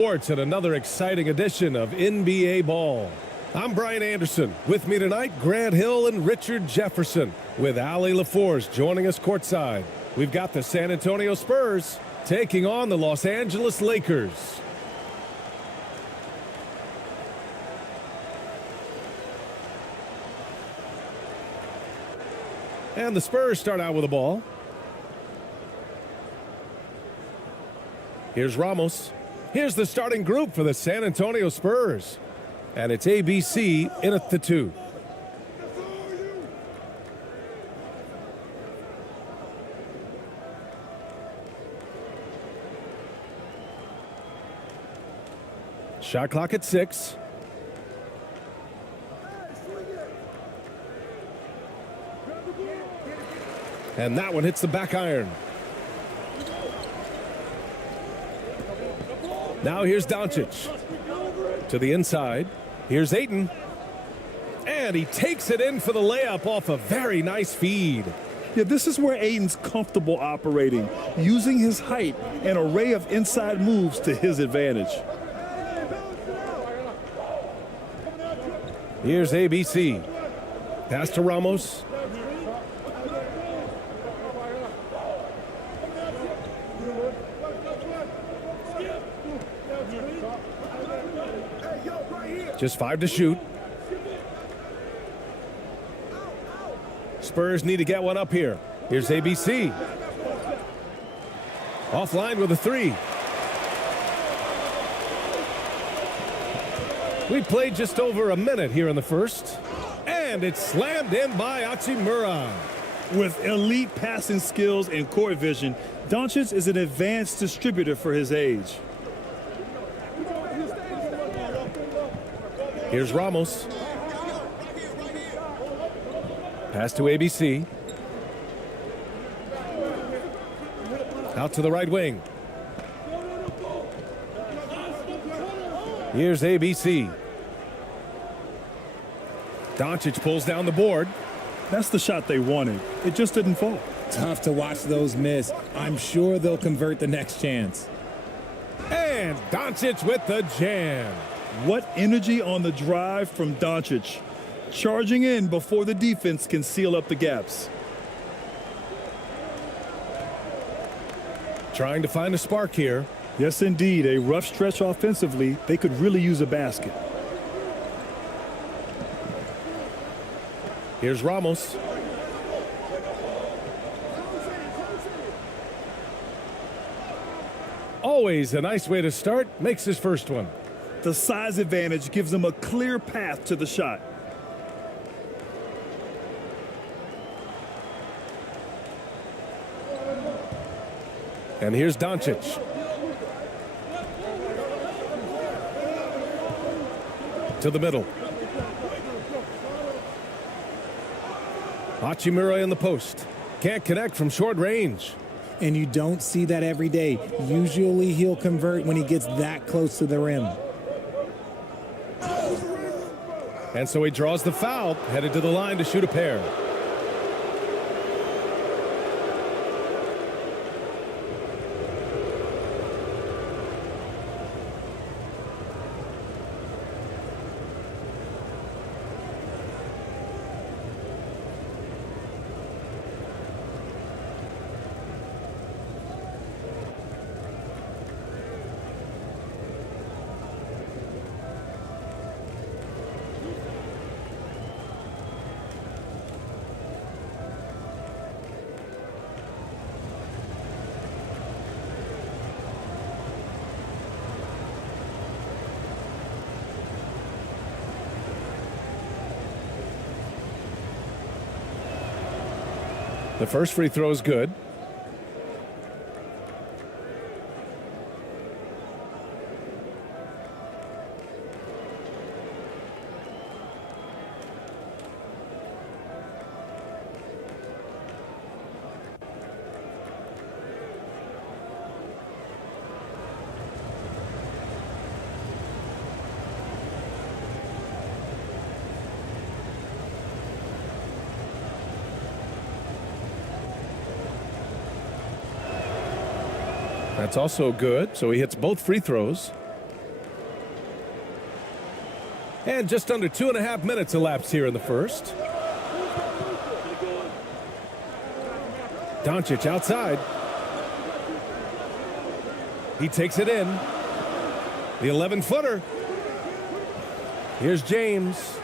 Sports and another exciting edition of NBA Ball. I'm Brian Anderson. With me tonight, Grant Hill and Richard Jefferson, with Ali LaForce joining us courtside. We've got the San Antonio Spurs taking on the Los Angeles Lakers. And the Spurs start out with the ball. Here's Ramos. Here's the starting group for the San Antonio Spurs. And it's ABC in at the 2. Shot clock at 6. And that one hits the back iron. Now here's Doncic. To the inside. Here's Ayton. And he takes it in for the layup off a very nice feed. Yeah, this is where Ayton's comfortable operating, using his height and array of inside moves to his advantage. Here's ABC. Pass to Ramos. Just 5 to shoot. Spurs need to get one up here. Here's ABC. Offline with a 3. We played just over a minute here in the first. And it's slammed in by Hachimura. With elite passing skills and court vision, Doncic is an advanced distributor for his age. Here's Ramos. Pass to ABC. Out to the right wing. Here's ABC. Doncic pulls down the board. That's the shot they wanted. It just didn't fall. Tough to watch those miss. I'm sure they'll convert the next chance. And Doncic with the jam. What energy on the drive from Doncic. Charging in before the defense can seal up the gaps. Trying to find a spark here. Yes, indeed. A rough stretch offensively. They could really use a basket. Here's Ramos. Always a nice way to start. Makes his first one. The size advantage gives him a clear path to the shot. And here's Doncic. To the middle. Hachimura in the post. Can't connect from short range. And you don't see that every day. Usually he'll convert when he gets that close to the rim. And so he draws the foul, headed to the line to shoot a pair. The first free throw is good. That's also good. So he hits both free throws. And just under 2.5 minutes elapsed here in the first. Doncic outside. He takes it in. The 11-footer. Here's James.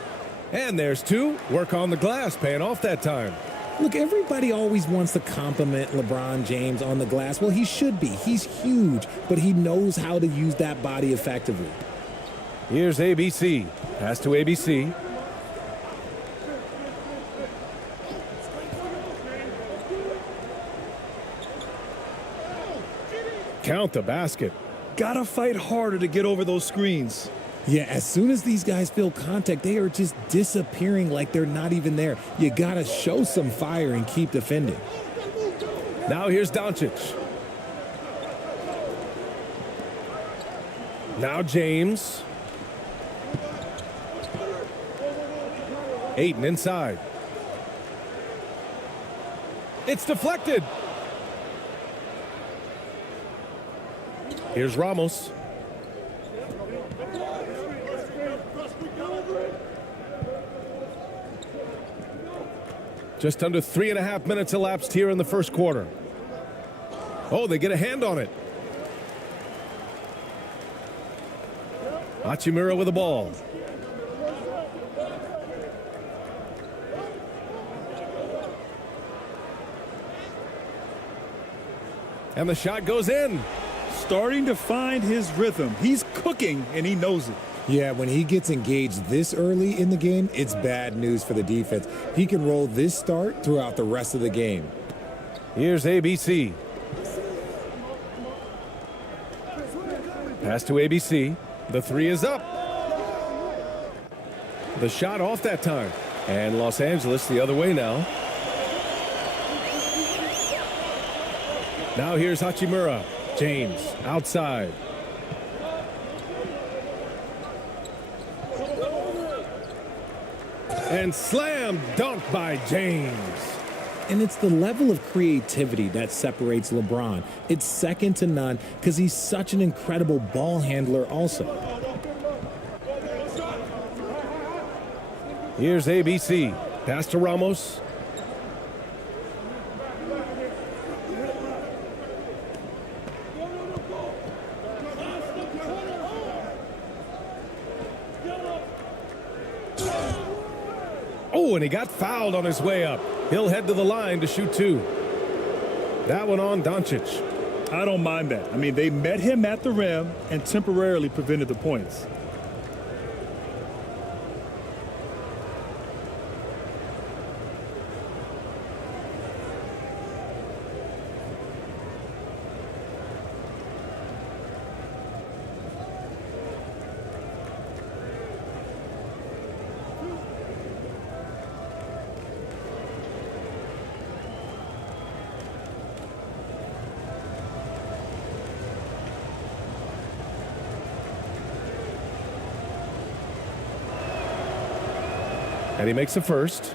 And there's two. Work on the glass, paying off that time. Look, everybody always wants to compliment LeBron James on the glass. Well, he should be. He's huge, but he knows how to use that body effectively. Here's ABC. Pass to ABC. Count the basket. Gotta fight harder to get over those screens. Yeah, as soon as these guys feel contact, they are just disappearing like they're not even there. You gotta show some fire and keep defending. Now here's Doncic. Now James. Ayton inside. It's deflected. Here's Ramos. Just under 3.5 minutes elapsed here in the first quarter. Oh, they get a hand on it. Hachimura with the ball. And the shot goes in. Starting to find his rhythm. He's cooking, and he knows it. Yeah, when he gets engaged this early in the game, it's bad news for the defense. He can roll this start throughout the rest of the game. Here's ABC. Pass to ABC. The three is up. The shot off that time. And Los Angeles the other way now. Now here's Hachimura. James outside. And slam dunk by James. And it's the level of creativity that separates LeBron. It's second to none because he's such an incredible ball handler also. Here's ABC. Pass to Ramos. Oh, and he got fouled on his way up. He'll head to the line to shoot two. That one on Doncic. I don't mind that. I mean, they met him at the rim and temporarily prevented the points. And he makes the first.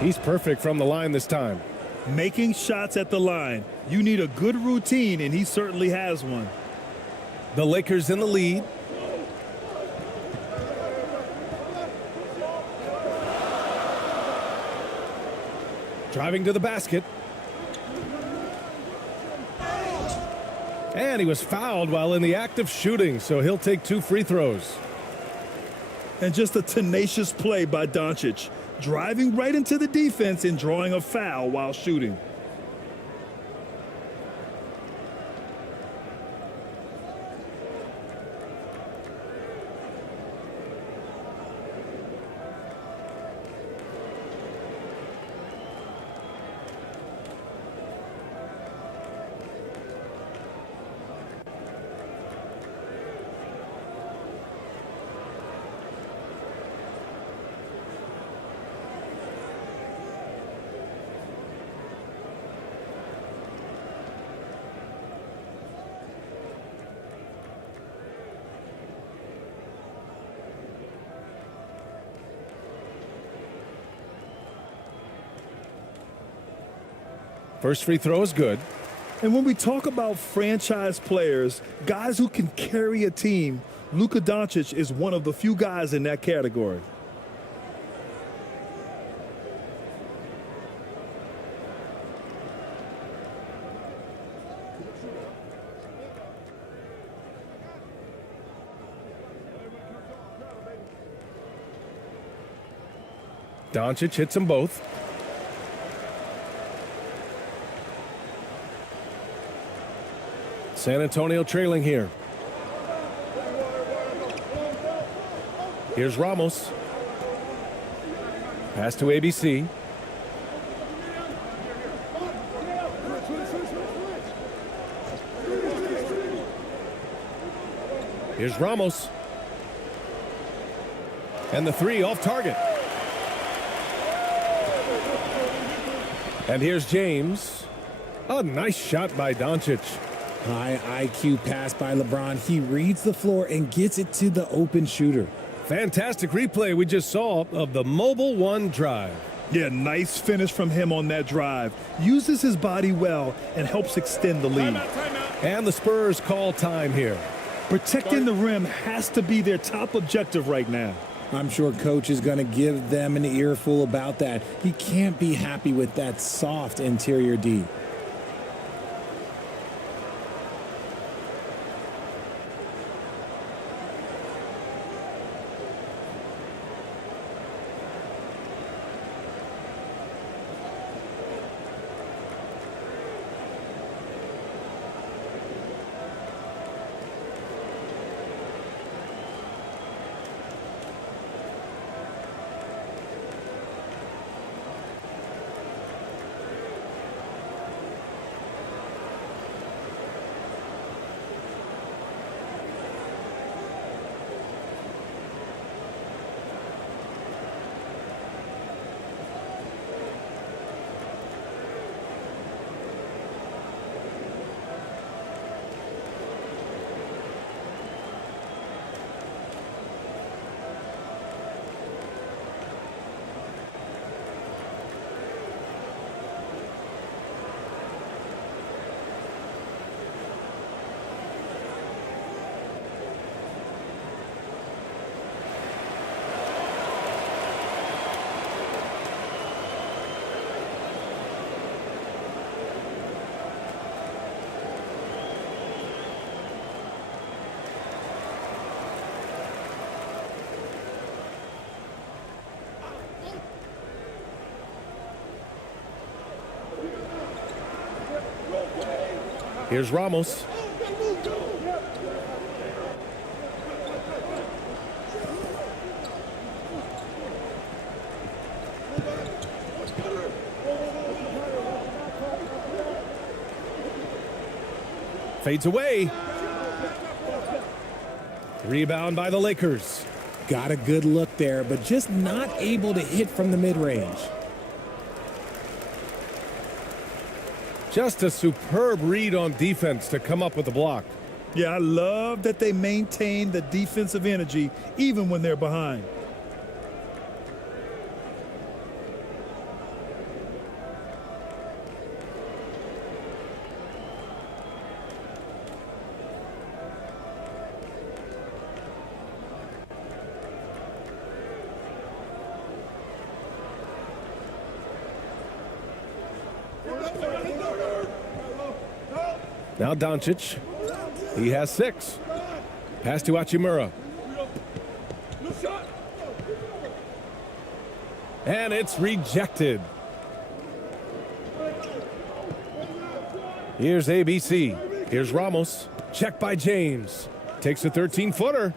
He's perfect from the line this time. Making shots at the line. You need a good routine, and he certainly has one. The Lakers in the lead. Driving to the basket. And he was fouled while in the act of shooting, so he'll take 2 free throws. And just a tenacious play by Doncic. Driving right into the defense and drawing a foul while shooting. First free throw is good. And when we talk about franchise players, guys who can carry a team, Luka Doncic is one of the few guys in that category. Doncic hits them both. San Antonio trailing here. Here's Ramos. Pass to ABC. Here's Ramos. And the three off target. And here's James. A nice shot by Doncic. High IQ pass by LeBron. He reads the floor and gets it to the open shooter. Fantastic replay we just saw of the Mobile One drive. Yeah, nice finish from him on that drive. Uses his body well and helps extend the lead. And the Spurs call time here. Protecting the rim has to be their top objective right now. I'm sure coach is going to give them an earful about that. He can't be happy with that soft interior D. Here's Ramos. Fades away. Rebound by the Lakers. Got a good look there, but just not able to hit from the mid-range. Just a superb read on defense to come up with the block. Yeah, I love that they maintain the defensive energy even when they're behind. Now Doncic. He has 6. Pass to Hachimura. And it's rejected. Here's ABC. Here's Ramos. Check by James. Takes a 13-footer.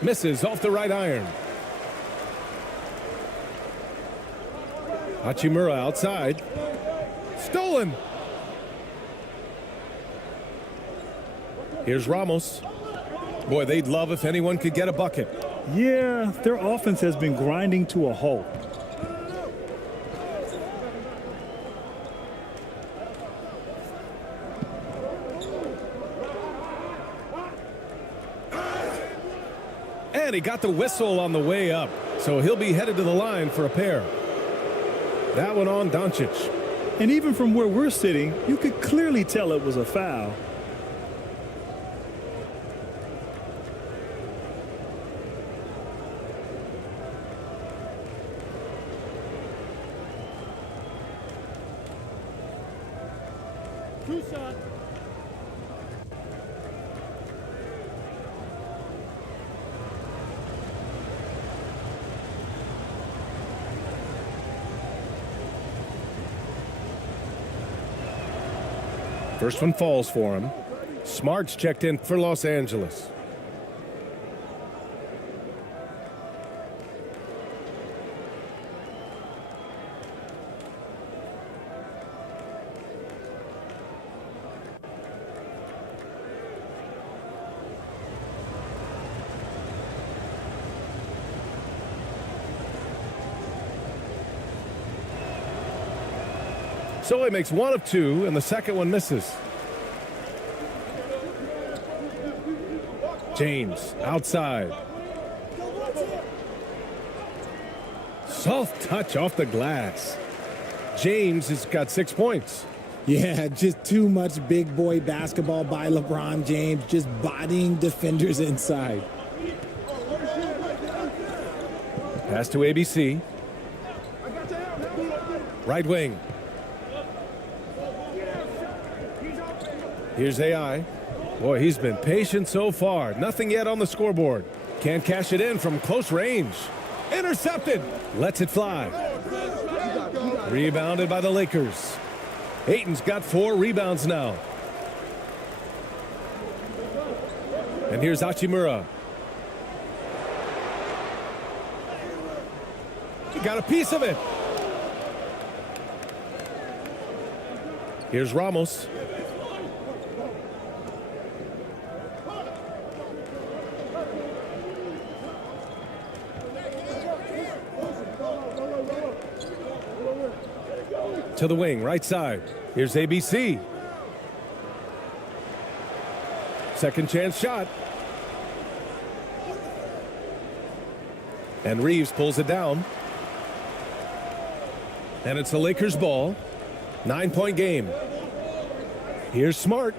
Misses off the right iron. Hachimura outside. Stolen. Here's Ramos. Boy, they'd love if anyone could get a bucket. Yeah, their offense has been grinding to a halt. And he got the whistle on the way up, so he'll be headed to the line for a pair. That one on Doncic. And even from where we're sitting, you could clearly tell it was a foul. First one falls for him. Smart's checked in for Los Angeles. So he makes one of two, and the second one misses. James outside. Soft touch off the glass. James has got 6 points. Yeah, just too much big boy basketball by LeBron James, just bodying defenders inside. Pass to ABC. Right wing. Here's AI. Boy, he's been patient so far. Nothing yet on the scoreboard. Can't cash it in from close range. Intercepted. Lets it fly. Rebounded by the Lakers. Ayton's got 4 rebounds now. And here's Hachimura. He got a piece of it. Here's Ramos. To the wing, right side. Here's ABC. Second chance shot. And Reeves pulls it down. And it's the Lakers' ball. 9-point game. Here's Smart.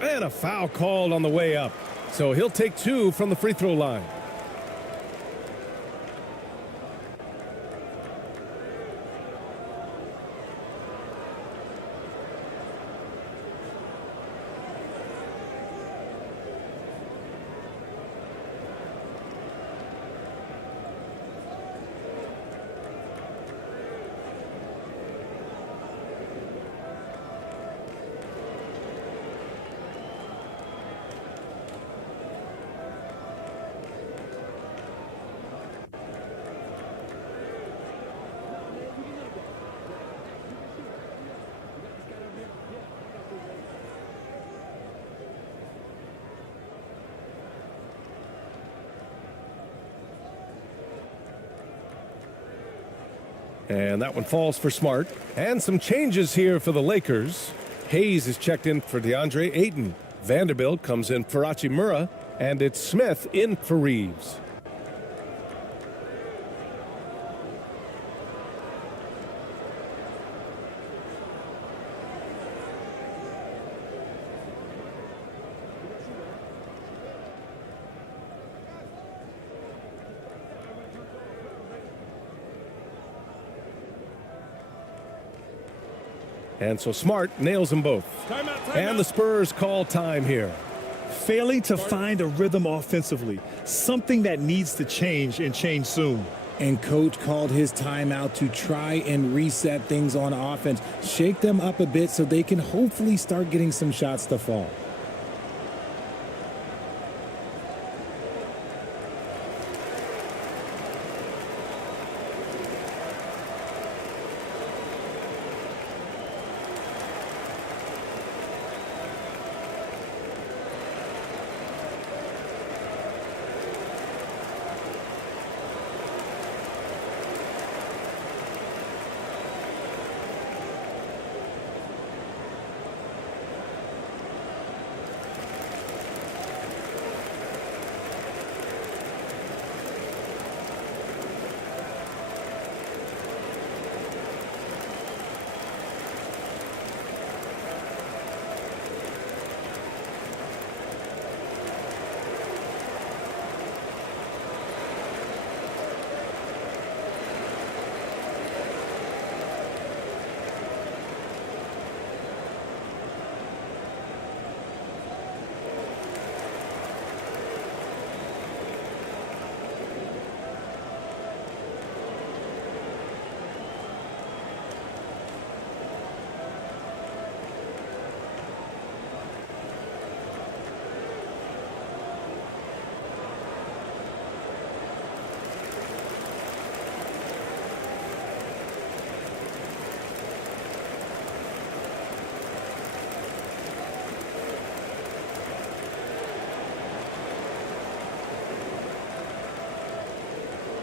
And a foul called on the way up. So he'll take 2 from the free throw line. And that one falls for Smart. And some changes here for the Lakers. Hayes is checked in for DeAndre Ayton. Vanderbilt comes in for Hachimura. And it's Smith in for Reeves. And so Smart nails them both. And the Spurs call time here. Failing to find a rhythm offensively, something that needs to change and change soon. And coach called his timeout to try and reset things on offense, shake them up a bit so they can hopefully start getting some shots to fall.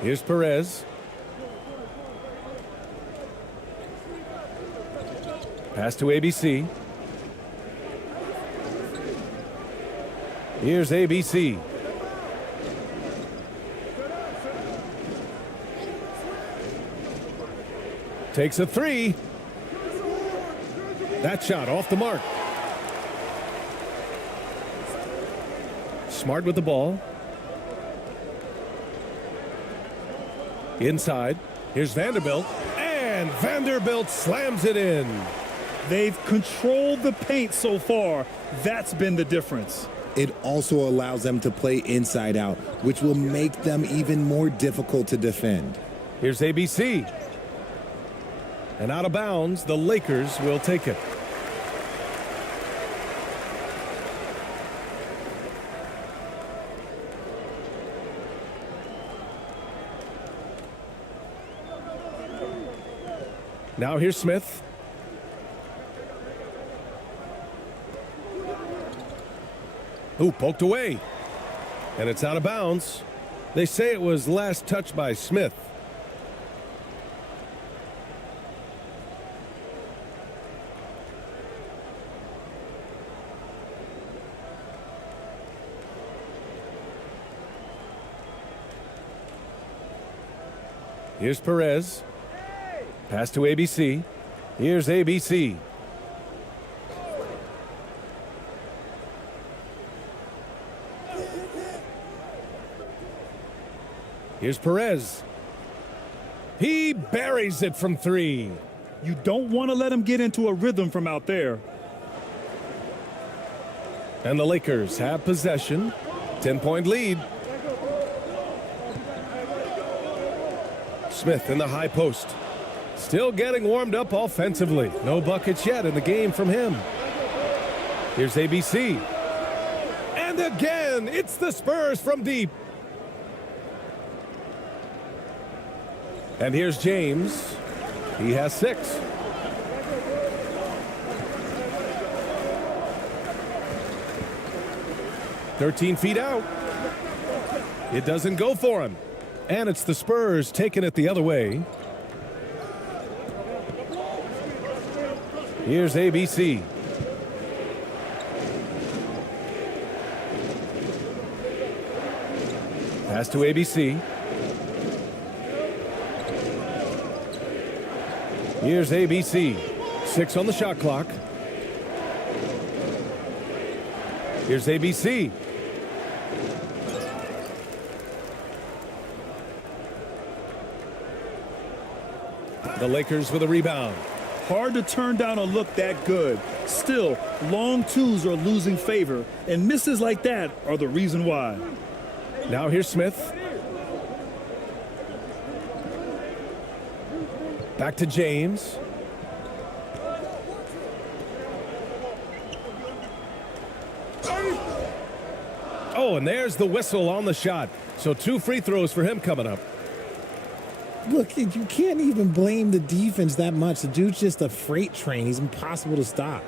Here's Perez. Pass to ABC. Here's ABC. Takes a three. That shot off the mark. Smart with the ball. Inside. Here's Vanderbilt. And Vanderbilt slams it in. They've controlled the paint so far. That's been the difference. It also allows them to play inside out, which will make them even more difficult to defend. Here's ABC. And out of bounds, the Lakers will take it. Now here's Smith. Ooh, poked away. And it's out of bounds. They say it was last touched by Smith. Here's Perez. Pass to ABC. Here's ABC. Here's Perez. He buries it from three. You don't want to let him get into a rhythm from out there. And the Lakers have possession. 10-point lead. Smith in the high post. Still getting warmed up offensively. No buckets yet in the game from him. Here's ABC. And again, it's the Spurs from deep. And here's James. He has 6. "13 feet out. It doesn't go for him. And it's the Spurs taking it the other way. Here's ABC. Pass to ABC. Here's ABC. 6 on the shot clock. Here's ABC. The Lakers with a rebound. Hard to turn down a look that good. Still, long twos are losing favor, and misses like that are the reason why. Now here's Smith. Back to James. Oh, and there's the whistle on the shot. So 2 free throws for him coming up. Look, you can't even blame the defense that much. The dude's just a freight train. He's impossible to stop.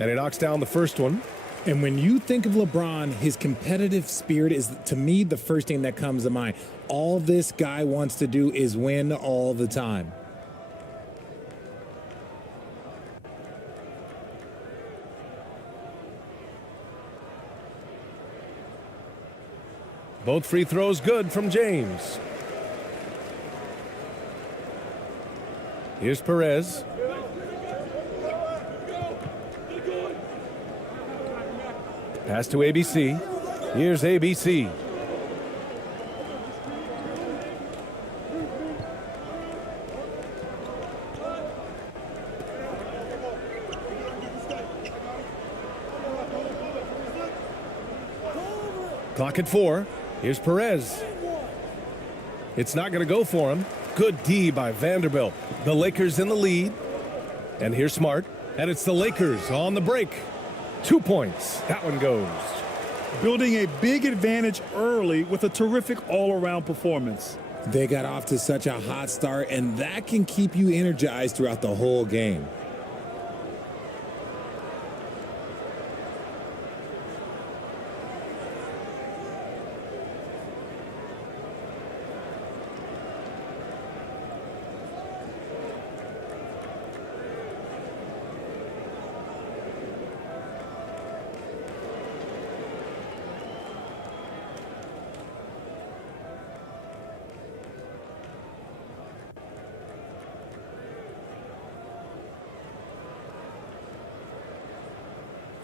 And he knocks down the first one. And when you think of LeBron, his competitive spirit is, to me, the first thing that comes to mind. All this guy wants to do is win all the time. Both free throws good from James. Here's Perez. Pass to ABC. Here's ABC. Clock at 4. Here's Perez. It's not going to go for him. Good D by Vanderbilt. The Lakers in the lead. And here's Smart. And it's the Lakers on the break. 2 points. That one goes. Building a big advantage early with a terrific all-around performance. They got off to such a hot start, and that can keep you energized throughout the whole game.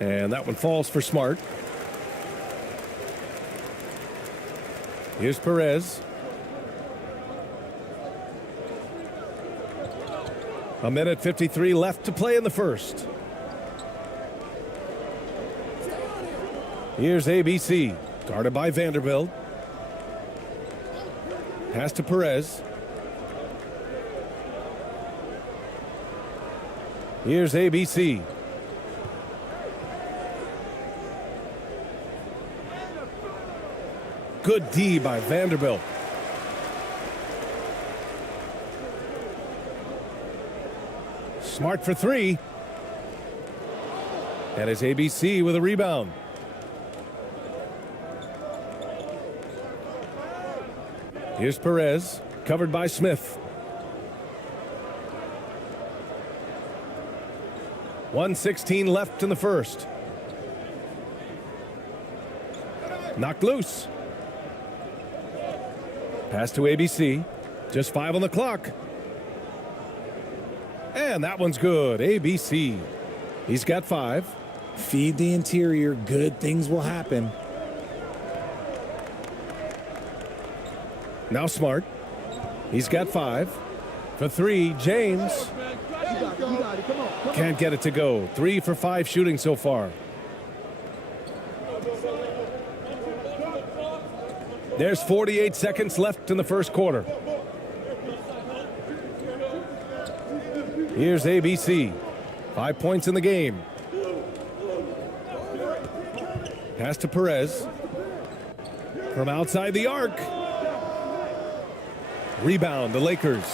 And that one falls for Smart. Here's Perez. A minute 53 left to play in the first. Here's ABC, guarded by Vanderbilt. Pass to Perez. Here's ABC. Good D by Vanderbilt. Smart for 3. And it's ABC with a rebound. Here's Perez, covered by Smith. 1:16 left in the first. Knocked loose. Pass to ABC. Just 5 on the clock. And that one's good. ABC. He's got 5. Feed the interior. Good things will happen. Now Smart. He's got 5. For 3, James. Can't get it to go. 3 for 5 shooting so far. There's 48 seconds left in the first quarter. Here's ABC. 5 points in the game. Pass to Perez. From outside the arc. Rebound, the Lakers.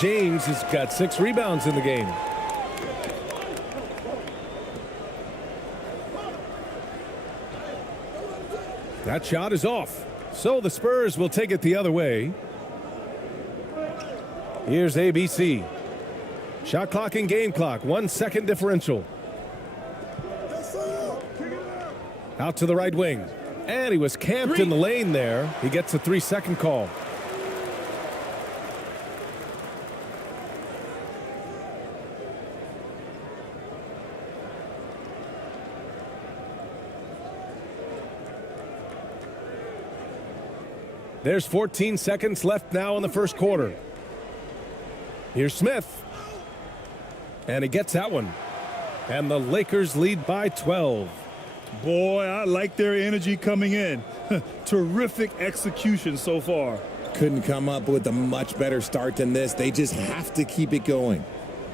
James has got 6 rebounds in the game. That shot is off. So the Spurs will take it the other way. Here's ABC. Shot clock and game clock. 1 second differential. Out to the right wing. And he was camped in the lane there. He gets a 3-second call. There's 14 seconds left now in the first quarter. Here's Smith. And he gets that one. And the Lakers lead by 12. Boy, I like their energy coming in. Terrific execution so far. Couldn't come up with a much better start than this. They just have to keep it going.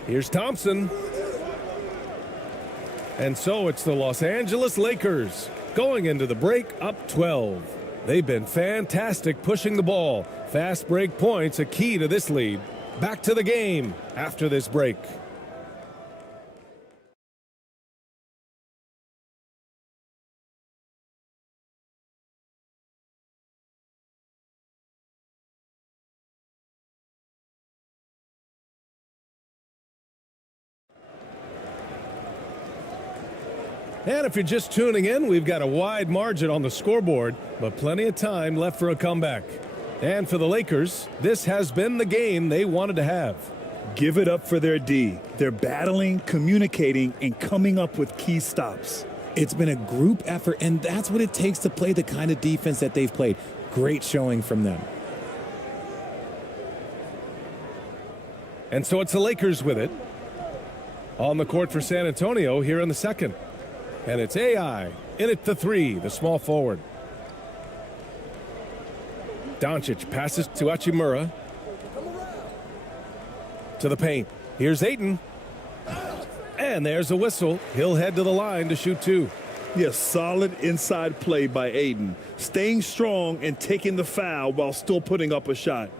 Here's Thompson. And so it's the Los Angeles Lakers going into the break up 12. They've been fantastic pushing the ball. Fast break points a key to this lead. Back to the game after this break. And if you're just tuning in, we've got a wide margin on the scoreboard, but plenty of time left for a comeback. And for the Lakers, this has been the game they wanted to have. Give it up for their D. They're battling, communicating, and coming up with key stops. It's been a group effort, and that's what it takes to play the kind of defense that they've played. Great showing from them. And so it's the Lakers with it. On the court for San Antonio here in the second. And it's AI in at the 3, the small forward. Doncic passes to Hachimura. To the paint. Here's Ayton. And there's a whistle. He'll head to the line to shoot 2. Yes, solid inside play by Ayton, staying strong and taking the foul while still putting up a shot.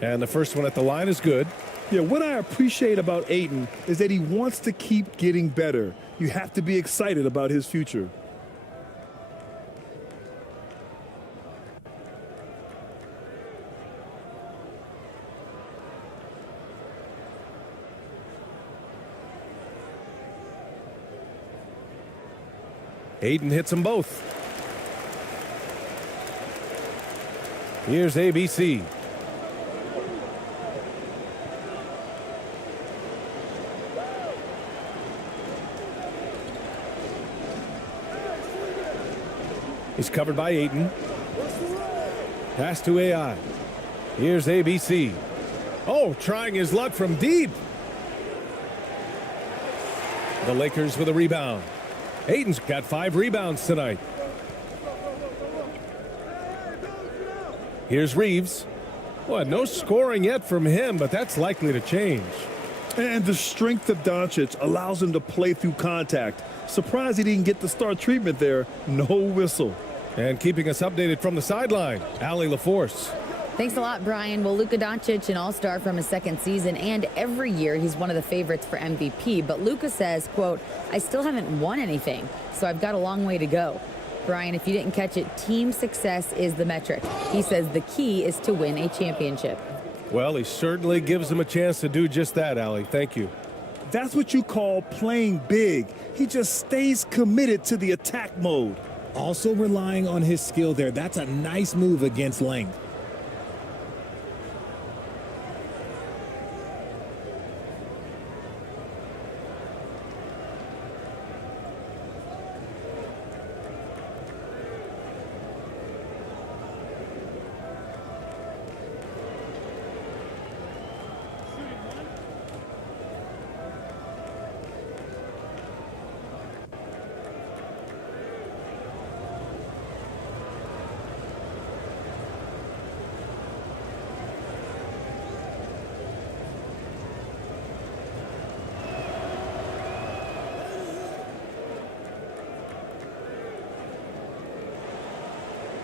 And the first one at the line is good. Yeah, what I appreciate about Ayton is that he wants to keep getting better. You have to be excited about his future. Ayton hits them both. Here's ABC. He's covered by Ayton. Pass to AI. Here's ABC. Oh, trying his luck from deep. The Lakers with a rebound. Ayton's got 5 rebounds tonight. Here's Reeves. Well, no scoring yet from him, but that's likely to change. And the strength of Doncic allows him to play through contact. Surprised he didn't get the star treatment there. No whistle. And keeping us updated from the sideline, Allie LaForce. Thanks a lot, Brian. Well, Luka Doncic, an all-star from his second season, and every year he's one of the favorites for MVP. But Luka says, quote, I still haven't won anything, so I've got a long way to go. Brian, if you didn't catch it, team success is the metric. He says the key is to win a championship. Well, he certainly gives him a chance to do just that, Allie. Thank you. That's what you call playing big. He just stays committed to the attack mode. Also relying on his skill there. That's a nice move against length.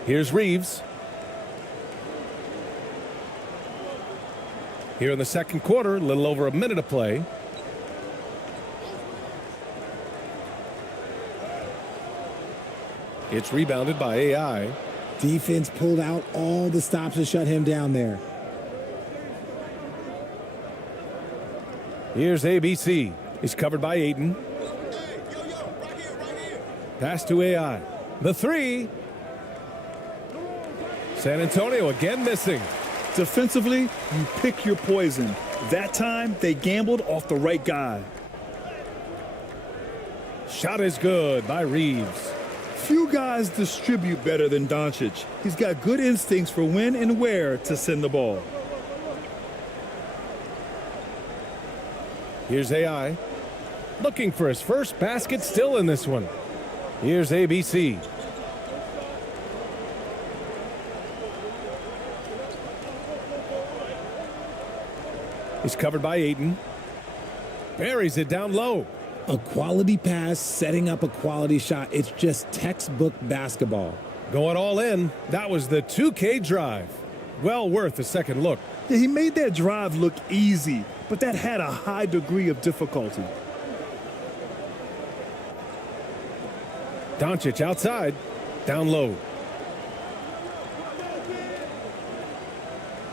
Here's Reeves. Here in the second quarter, a little over a minute of play. It's rebounded by AI. Defense pulled out all the stops to shut him down there. Here's ABC. He's covered by Ayton. Pass to AI. The 3. San Antonio again missing. Defensively, you pick your poison. That time, they gambled off the right guy. Shot is good by Reeves. Few guys distribute better than Doncic. He's got good instincts for when and where to send the ball. Here's AI. Looking for his first basket, still in this one. Here's ABC. He's covered by Ayton. Buries it down low. A quality pass, setting up a quality shot. It's just textbook basketball. Going all in. That was the 2K drive. Well worth a second look. Yeah, he made that drive look easy, but that had a high degree of difficulty. Doncic outside. Down low.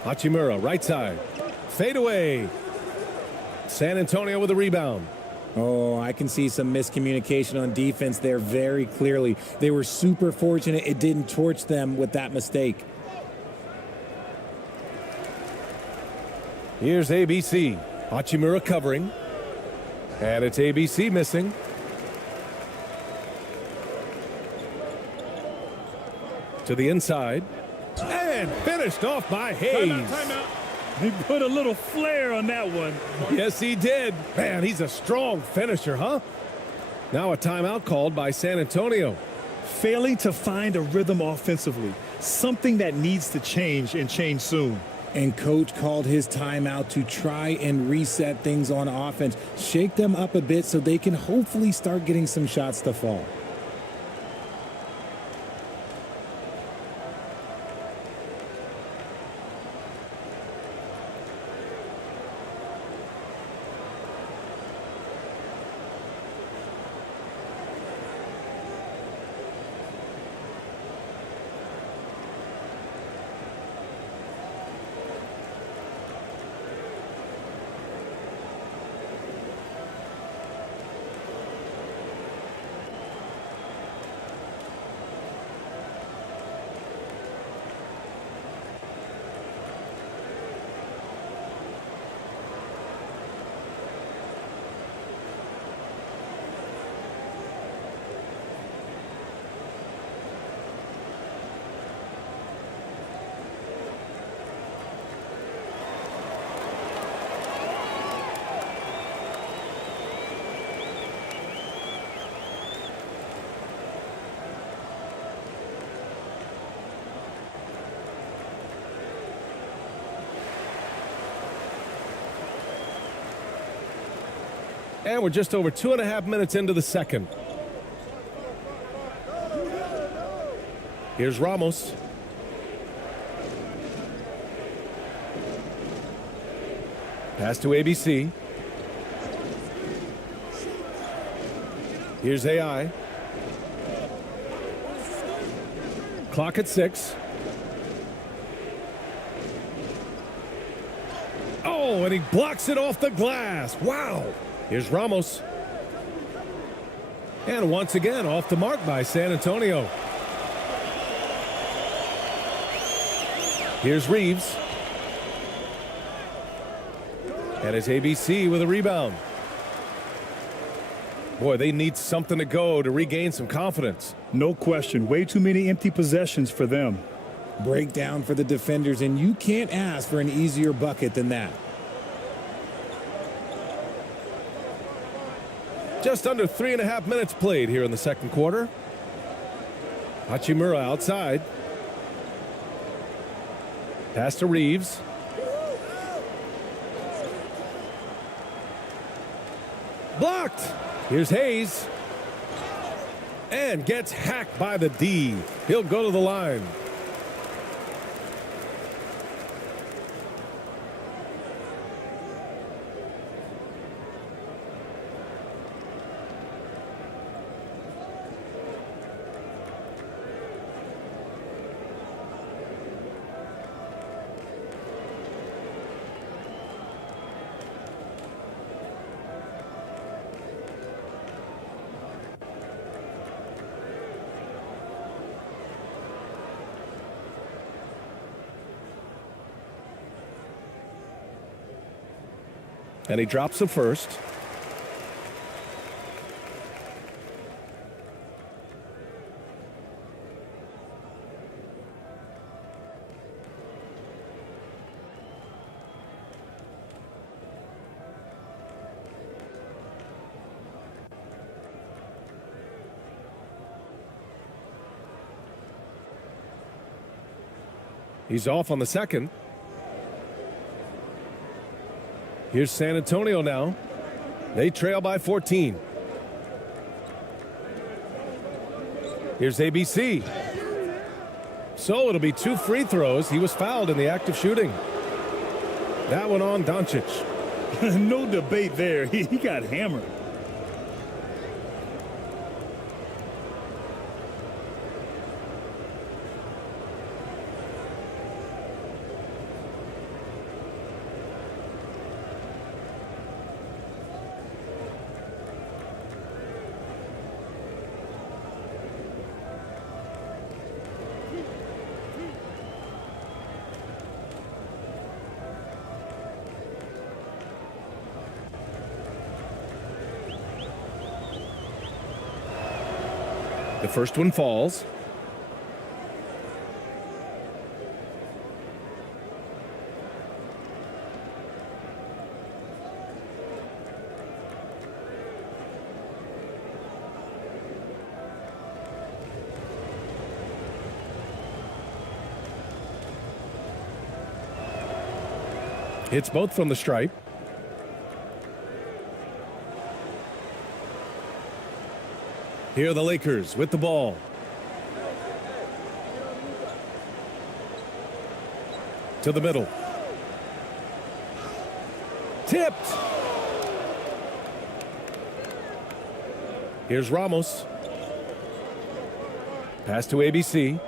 Hachimura right side. Fade away. San Antonio with a rebound. Oh, I can see some miscommunication on defense there very clearly. They were super fortunate it didn't torch them with that mistake. Here's ABC. Hachimura covering. And it's ABC missing. To the inside. And finished off by Hayes. Timeout. He put a little flair on that one. Yes, he did. Man, he's a strong finisher, huh? Now a timeout called by San Antonio. Failing to find a rhythm offensively. Something that needs to change and change soon. And coach called his timeout to try and reset things on offense. Shake them up a bit so they can hopefully start getting some shots to fall. And we're just over 2.5 minutes into the second. Here's Ramos. Pass to ABC. Here's AI. Clock at 6. Oh, and he blocks it off the glass. Wow. Here's Ramos. And once again, off the mark by San Antonio. Here's Reeves. And it's ABC with a rebound. Boy, they need something to go to regain some confidence. No question. Way too many empty possessions for them. Breakdown for the defenders, and you can't ask for an easier bucket than that. Just under 3.5 minutes played here in the second quarter. Hachimura outside. Pass to Reeves. Blocked. Here's Hayes. And gets hacked by the D. He'll go to the line. And he drops the first. He's off on the second. Here's San Antonio now. They trail by 14. Here's ABC. So it'll be 2 free throws. He was fouled in the act of shooting. That one on Doncic. No debate there. He got hammered. The first one falls. Hits both from the stripe. Here are the Lakers with the ball. To the middle. Tipped. Here's Ramos. Pass to ABC.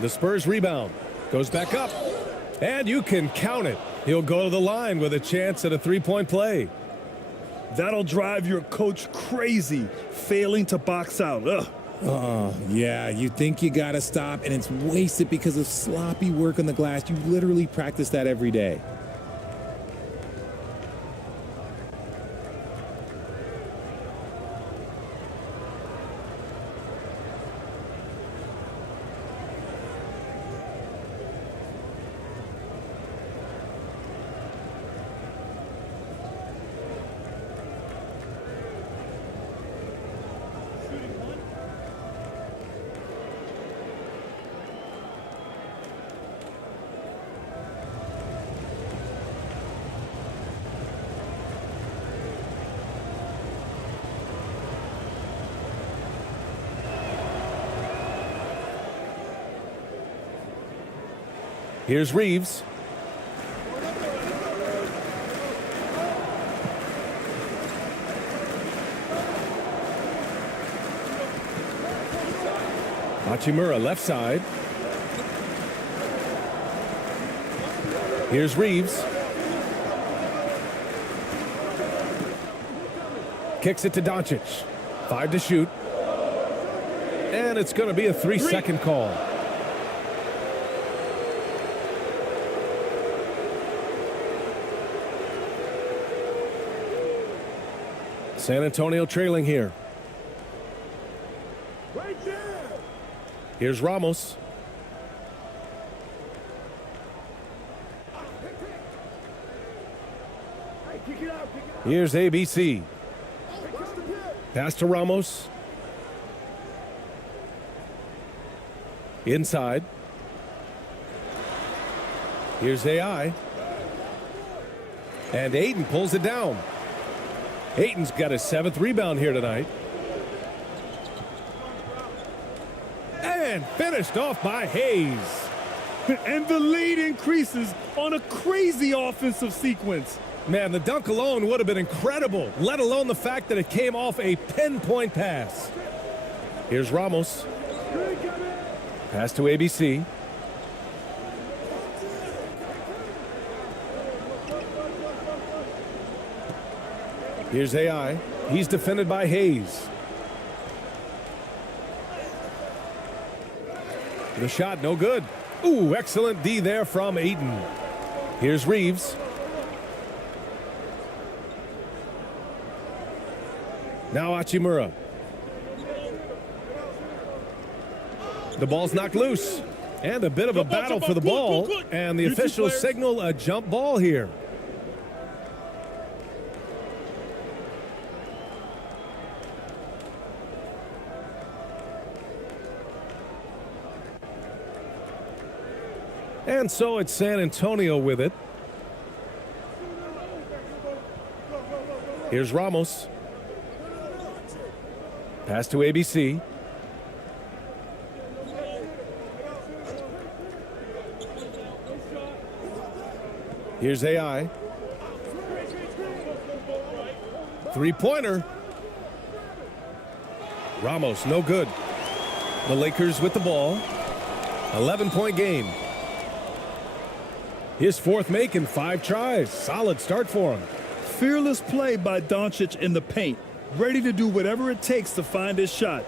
The Spurs rebound. Goes back up. And you can count it. He'll go to the line with a chance at a three-point play. That'll drive your coach crazy, failing to box out. Ugh. Oh, yeah, you think you got to stop, and it's wasted because of sloppy work on the glass. You literally practice that every day. Here's Reeves. Hachimura left side. Here's Reeves. Kicks it to Doncic. 5 to shoot. And it's going to be a 3-second call. San Antonio trailing here. Right there. Here's Ramos. Here's ABC. Pass to Ramos. Inside. Here's AI. And Ayton pulls it down. Ayton's got his 7th rebound here tonight. And finished off by Hayes. And the lead increases on a crazy offensive sequence. Man, the dunk alone would have been incredible, let alone the fact that it came off a pinpoint pass. Here's Ramos. Pass to ABC. Here's AI. He's defended by Hayes. The shot, no good. Ooh, excellent D there from Ayton. Here's Reeves. Now Hachimura. The ball's knocked loose. And a bit of a battle for the ball. And the officials signal a jump ball here. And so it's San Antonio with it. Here's Ramos. Pass to ABC. Here's AI. Three-pointer. Ramos, no good. The Lakers with the ball. 11-point game. His 4th make in 5 tries. Solid start for him. Fearless play by Doncic in the paint. Ready to do whatever it takes to find his shot.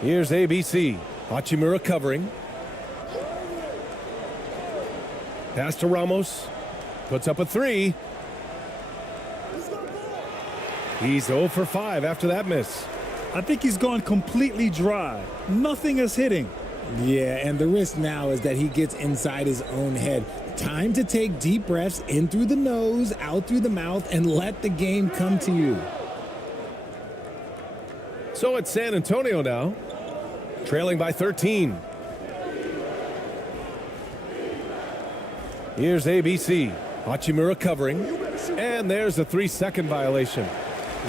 Here's ABC. Hachimura covering. Pass to Ramos. Puts up a three. He's 0 for 5 after that miss. I think he's gone completely dry. Nothing is hitting. Yeah, and the risk now is that he gets inside his own head. Time to take deep breaths in through the nose, out through the mouth, and let the game come to you. So it's San Antonio now, trailing by 13. Here's ABC. Hachimura covering. And there's a 3-second violation.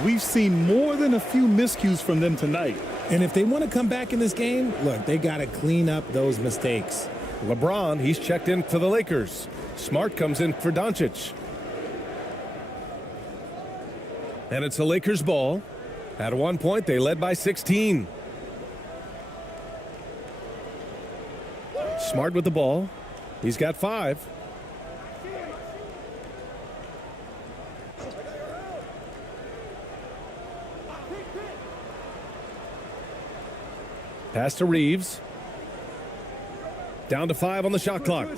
We've seen more than a few miscues from them tonight. And if they want to come back in this game, look, they got to clean up those mistakes. LeBron, he's checked in for the Lakers. Smart comes in for Doncic. And it's a Lakers ball. At one point, they led by 16. Smart with the ball. He's got 5. Pass to Reeves. Down to 5 on the shot clock.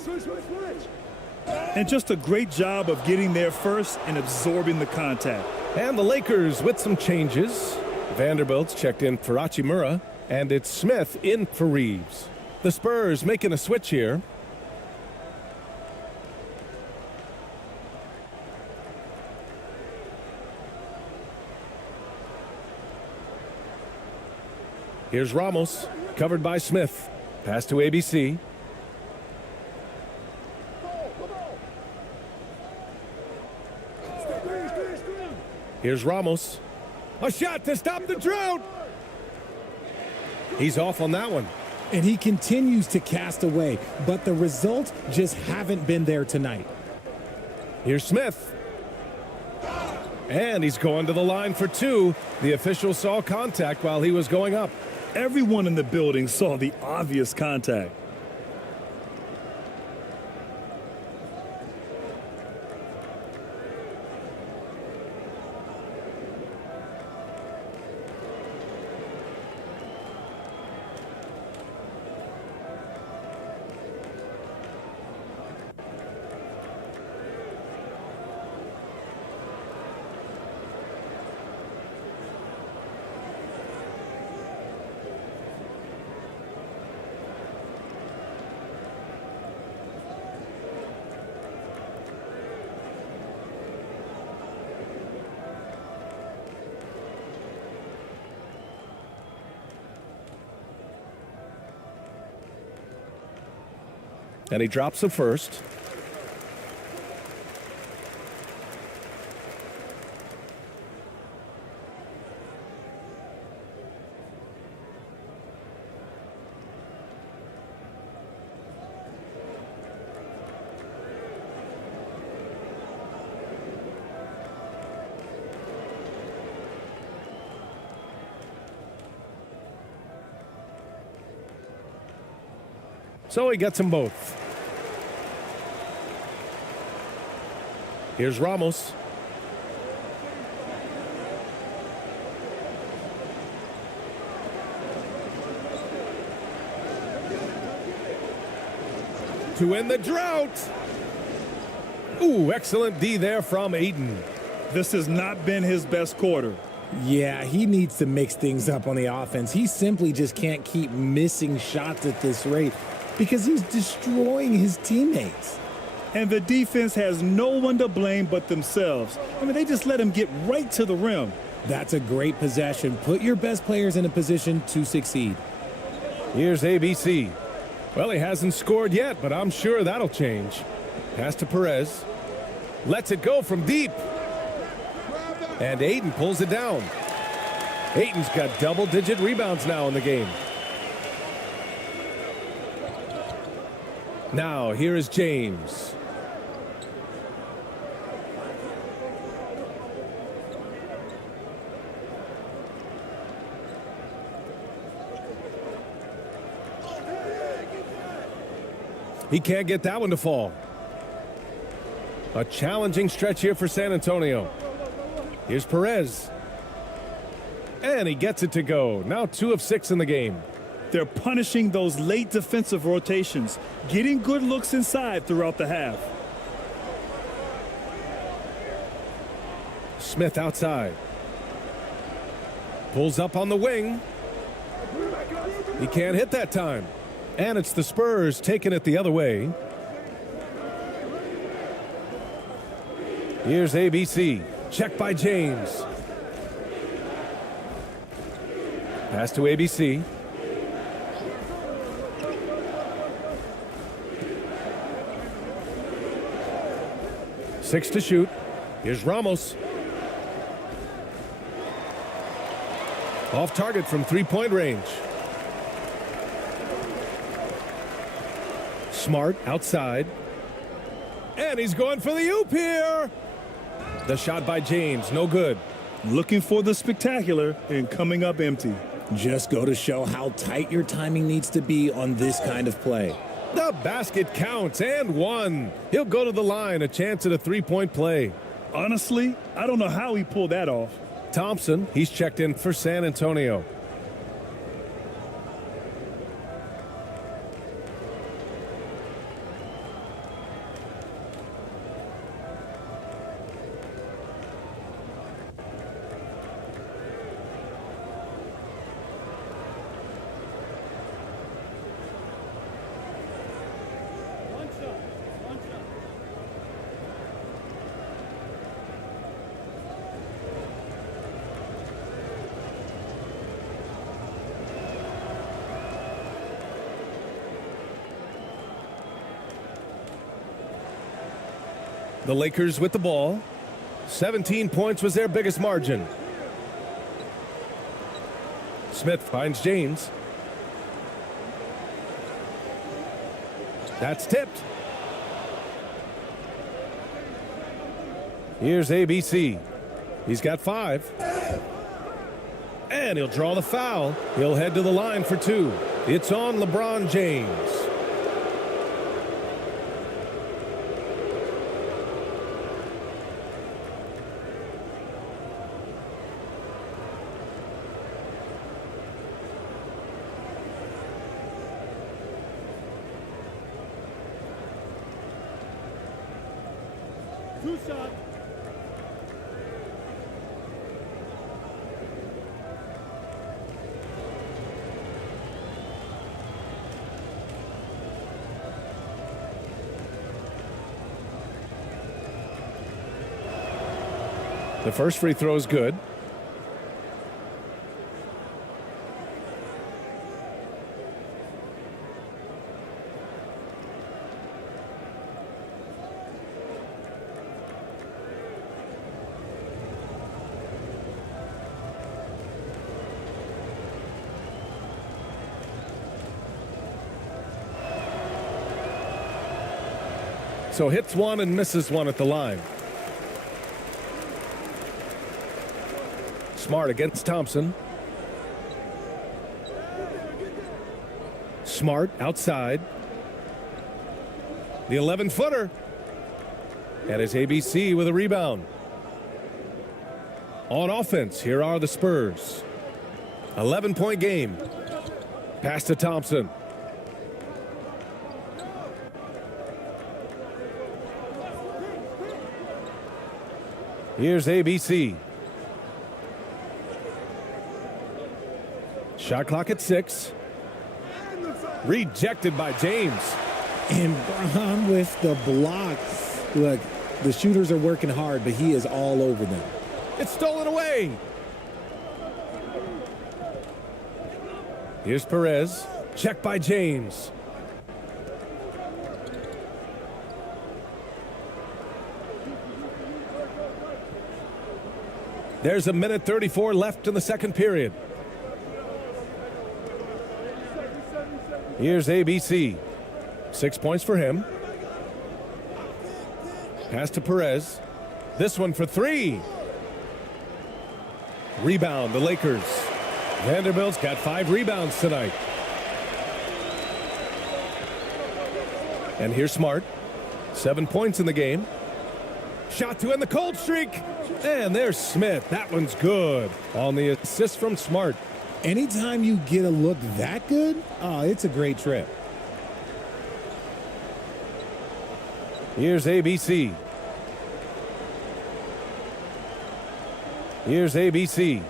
And just a great job of getting there first and absorbing the contact. And the Lakers with some changes. Vanderbilt's checked in for Hachimura, and it's Smith in for Reeves. The Spurs making a switch here. Here's Ramos, covered by Smith. Pass to ABC. Here's Ramos. A shot to stop the drought. He's off on that one. And he continues to cast away, but the results just haven't been there tonight. Here's Smith. And he's going to the line for 2. The official saw contact while he was going up. Everyone in the building saw the obvious contact. And he drops the first. So he gets them both. Here's Ramos. To end the drought. Ooh, excellent D there from Ayton. This has not been his best quarter. Yeah, he needs to mix things up on the offense. He simply just can't keep missing shots at this rate because he's destroying his teammates. And the defense has no one to blame but themselves. I mean, they just let him get right to the rim. That's a great possession. Put your best players in a position to succeed. Here's ABC. Well, he hasn't scored yet, but I'm sure that'll change. Pass to Perez. Lets it go from deep. And Ayton pulls it down. Ayton's got double-digit rebounds now in the game. Now, here is James. He can't get that one to fall. A challenging stretch here for San Antonio. Here's Perez. And he gets it to go. Now 2 of 6 in the game. They're punishing those late defensive rotations, getting good looks inside throughout the half. Smith outside. Pulls up on the wing. He can't hit that time. And it's the Spurs taking it the other way. Here's ABC. Check by James. Pass to ABC. Six to shoot. Here's Ramos. Off target from three-point range. Smart outside. And he's going for the oop here. The shot by James, no good. Looking for the spectacular and coming up empty. Just go to show how tight your timing needs to be on this kind of play. The basket counts and one. He'll go to the line, a chance at a three-point play. Honestly, I don't know how he pulled that off. Thompson, he's checked in for San Antonio. The Lakers with the ball. 17 points was their biggest margin. Smith finds James. That's tipped. Here's ABC. He's got 5. And he'll draw the foul. He'll head to the line for 2. It's on LeBron James. The first free throw is good. So hits one and misses one at the line. Smart against Thompson. Smart outside. The 11-footer. And his ABC with a rebound. On offense, here are the Spurs. 11-point game. Pass to Thompson. Here's ABC. Shot clock at 6. Rejected by James. And Bryan with the block. Look, the shooters are working hard, but he is all over them. It's stolen away. Here's Perez. Check by James. There's a minute 34 left in the second period. Here's ABC. 6 points for him. Pass to Perez. This one for 3. Rebound, the Lakers. Vanderbilt's got 5 rebounds tonight. And here's Smart. 7 points in the game. Shot to end the cold streak. And there's Smith. That one's good on the assist from Smart. Anytime you get a look that good, oh, it's a great trip. Here's ABC. Here's ABC.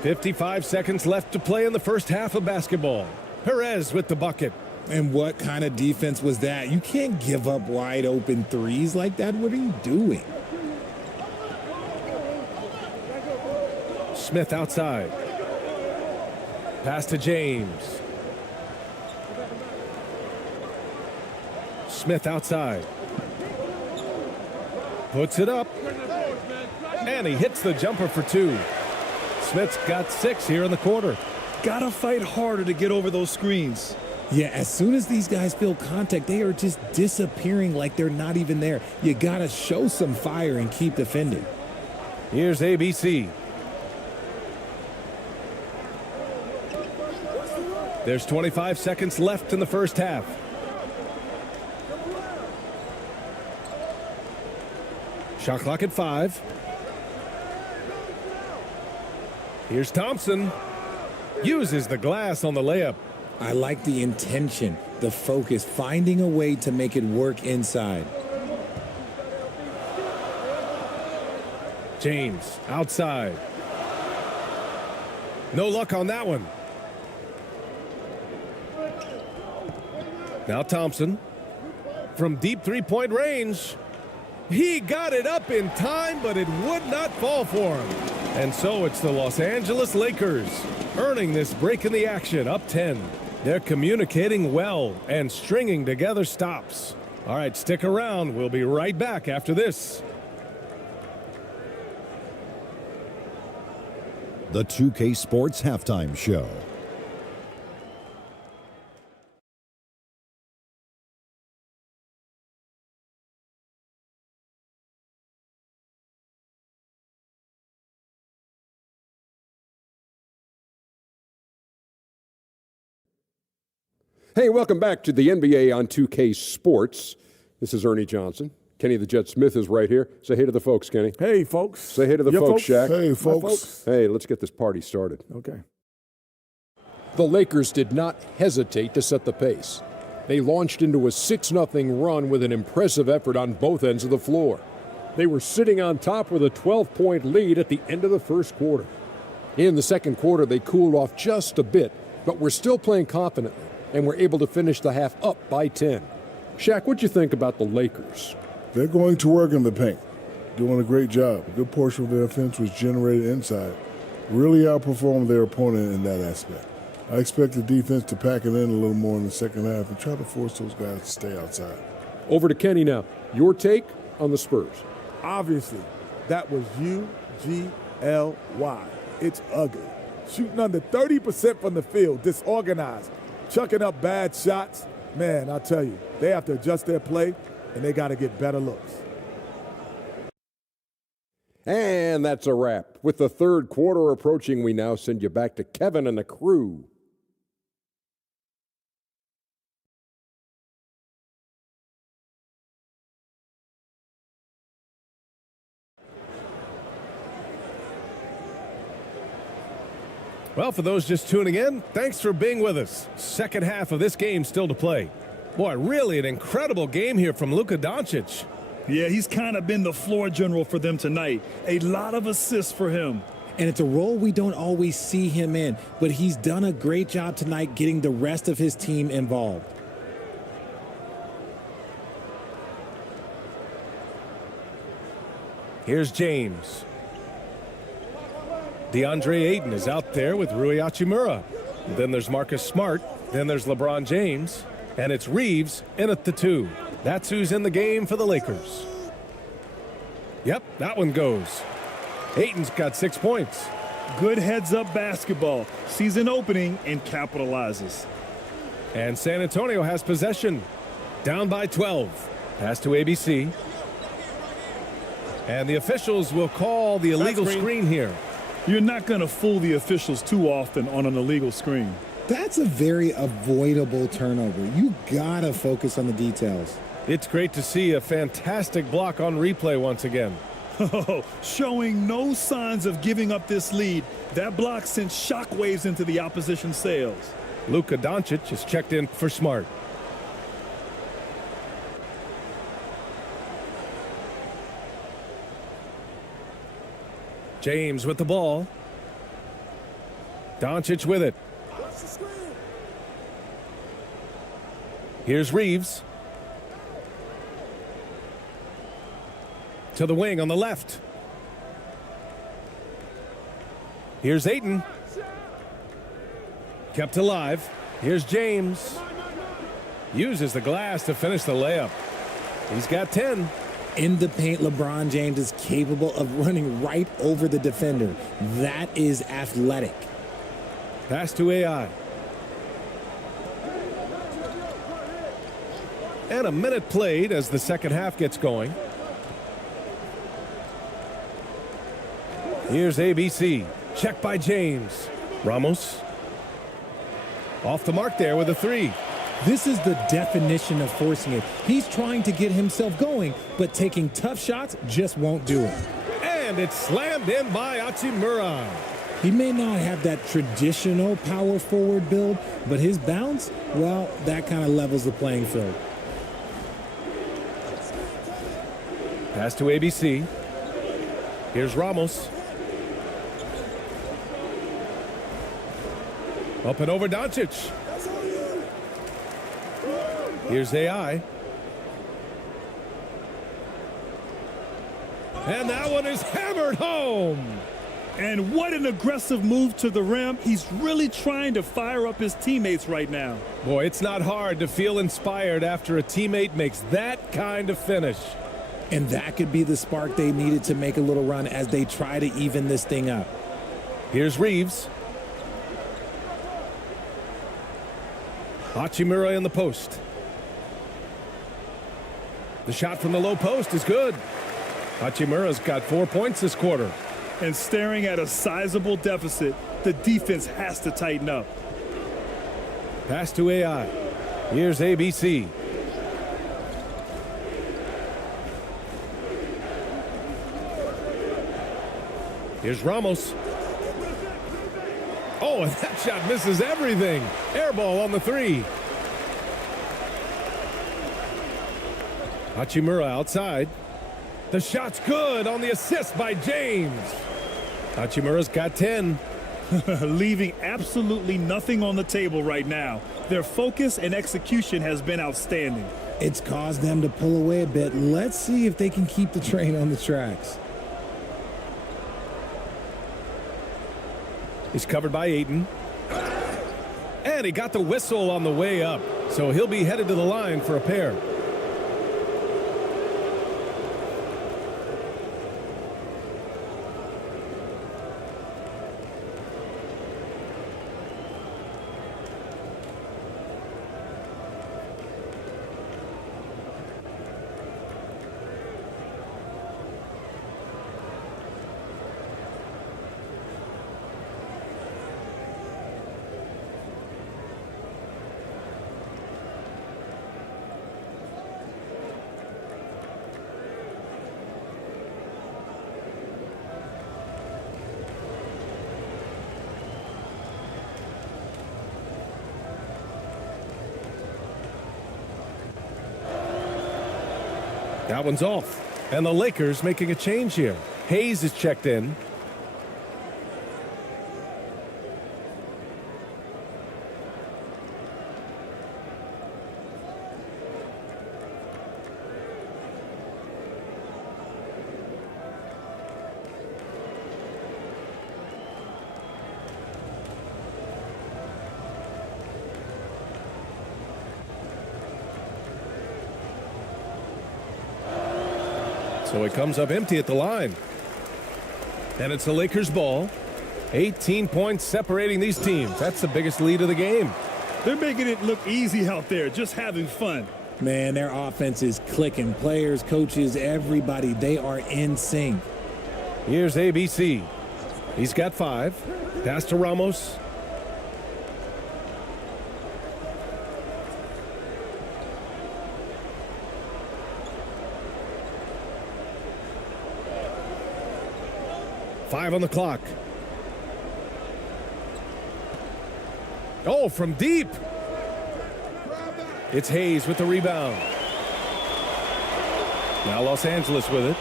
55 seconds left to play in the first half of basketball. Perez with the bucket. And what kind of defense was that? You can't give up wide open threes like that. What are you doing? Smith outside. Pass to James. Smith outside. Puts it up. And he hits the jumper for two. Smith's got 6 here in the quarter. Gotta fight harder to get over those screens. Yeah, as soon as these guys feel contact, they are just disappearing like they're not even there. You gotta show some fire and keep defending. Here's ABC. There's 25 seconds left in the first half. Shot clock at 5. Here's Thompson. Uses the glass on the layup. I like the intention, the focus, finding a way to make it work inside. James outside. No luck on that one. Now Thompson from deep three-point range. He got it up in time, but it would not fall for him. And so it's the Los Angeles Lakers earning this break in the action, up 10. They're communicating well and stringing together stops. All right, stick around. We'll be right back after this. The 2K Sports Halftime Show. Hey, welcome back to the NBA on 2K Sports. This is Ernie Johnson. Kenny the Jet Smith is right here. Say hey to the folks, Kenny. Hey, folks. Say hey to the folks, Shaq. Hey, folks. Hey, let's get this party started. Okay. The Lakers did not hesitate to set the pace. They launched into a 6-0 run with an impressive effort on both ends of the floor. They were sitting on top with a 12-point lead at the end of the first quarter. In the second quarter, they cooled off just a bit, but were still playing confidently and were able to finish the half up by 10. Shaq, what'd you think about the Lakers? They're going to work in the paint, doing a great job. A good portion of their offense was generated inside. Really outperformed their opponent in that aspect. I expect the defense to pack it in a little more in the second half and try to force those guys to stay outside. Over to Kenny now. Your take on the Spurs? Obviously, that was U-G-L-Y. It's ugly. Shooting under 30% from the field, disorganized, chucking up bad shots. Man, I'll tell you, they have to adjust their play, and they got to get better looks. And that's a wrap. With the third quarter approaching, we now send you back to Kevin and the crew. Well, for those just tuning in, thanks for being with us. Second half of this game still to play. Boy, really an incredible game here from Luka Doncic. Yeah, he's kind of been the floor general for them tonight. A lot of assists for him. And it's a role we don't always see him in, but he's done a great job tonight getting the rest of his team involved. Here's James. DeAndre Ayton is out there with Rui Hachimura. Then there's Marcus Smart. Then there's LeBron James. And it's Reeves in at the 2. That's who's in the game for the Lakers. Yep, that one goes. Ayton's got 6 points. Good heads-up basketball. Season opening and capitalizes. And San Antonio has possession. Down by 12. Pass to ABC. And the officials will call the illegal screen here. You're not going to fool the officials too often on an illegal screen. That's a very avoidable turnover. You gotta focus on the details. It's great to see a fantastic block on replay once again. Showing no signs of giving up this lead. That block sent shockwaves into the opposition sails. Luka Doncic is checked in for Smart. James with the ball. Doncic with it. Here's Reeves. To the wing on the left. Here's Ayton. Kept alive. Here's James. Uses the glass to finish the layup. He's got 10. In the paint, LeBron James is capable of running right over the defender. That is athletic. Pass to AI. And a minute played as the second half gets going. Here's ABC. Check by James. Ramos. Off the mark there with a three. This is the definition of forcing it. He's trying to get himself going, but taking tough shots just won't do it. And it's slammed in by Hachimura. He may not have that traditional power forward build, but his bounce, well, that kind of levels the playing field. Pass to ABC. Here's Ramos. Up and over Doncic. Here's AI. And that one is hammered home. And what an aggressive move to the rim. He's really trying to fire up his teammates right now. Boy, it's not hard to feel inspired after a teammate makes that kind of finish. And that could be the spark they needed to make a little run as they try to even this thing up. Here's Reeves. Hachimura in the post. The shot from the low post is good. Hachimura's got 4 points this quarter. And staring at a sizable deficit, the defense has to tighten up. Pass to AI. Here's ABC. Here's Ramos. Oh, and that shot misses everything. Air ball on the three. Hachimura outside. The shot's good on the assist by James. Hachimura's got 10. Leaving absolutely nothing on the table right now. Their focus and execution has been outstanding. It's caused them to pull away a bit. Let's see if they can keep the train on the tracks. He's covered by Ayton. And he got the whistle on the way up. So he'll be headed to the line for a pair. That one's off. And the Lakers making a change here. Hayes is checked in. So it comes up empty at the line. And it's the Lakers ball. 18 points separating these teams. That's the biggest lead of the game. They're making it look easy out there, just having fun. Man, their offense is clicking. Players, coaches, everybody, they are in sync. Here's ABC. He's got 5. Pass to Ramos. 5 on the clock. Oh, from deep. It's Hayes with the rebound. Now Los Angeles with it.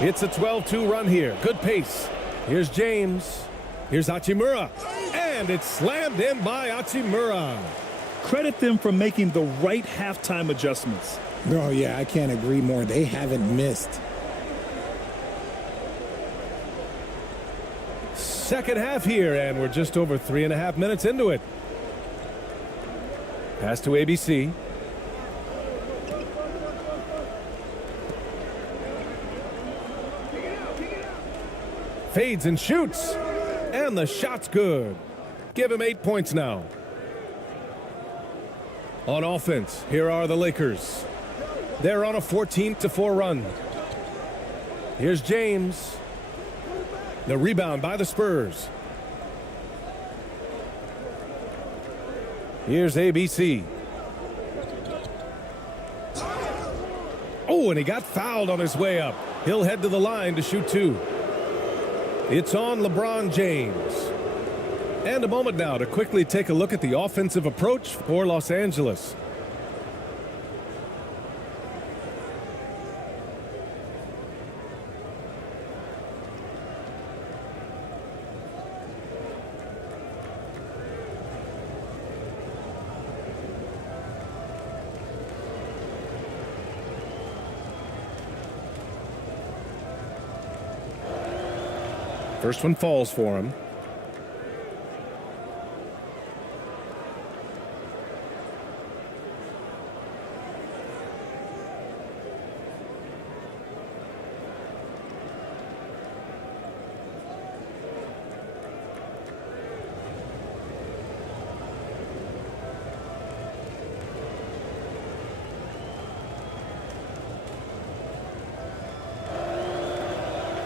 It's a 12-2 run here. Good pace. Here's James. Here's Hachimura. And it's slammed in by Hachimura. Credit them for making the right halftime adjustments. Oh, yeah, I can't agree more. They haven't missed. Second half here, and we're just over 3.5 minutes into it. Pass to ABC. Fades and shoots. And the shot's good. Give him 8 points now. On offense, here are the Lakers. They're on a 14-4 run. Here's James. The rebound by the Spurs. Here's ABC. Oh, and he got fouled on his way up. He'll head to the line to shoot 2. It's on LeBron James. And a moment now to quickly take a look at the offensive approach for Los Angeles. First one falls for him.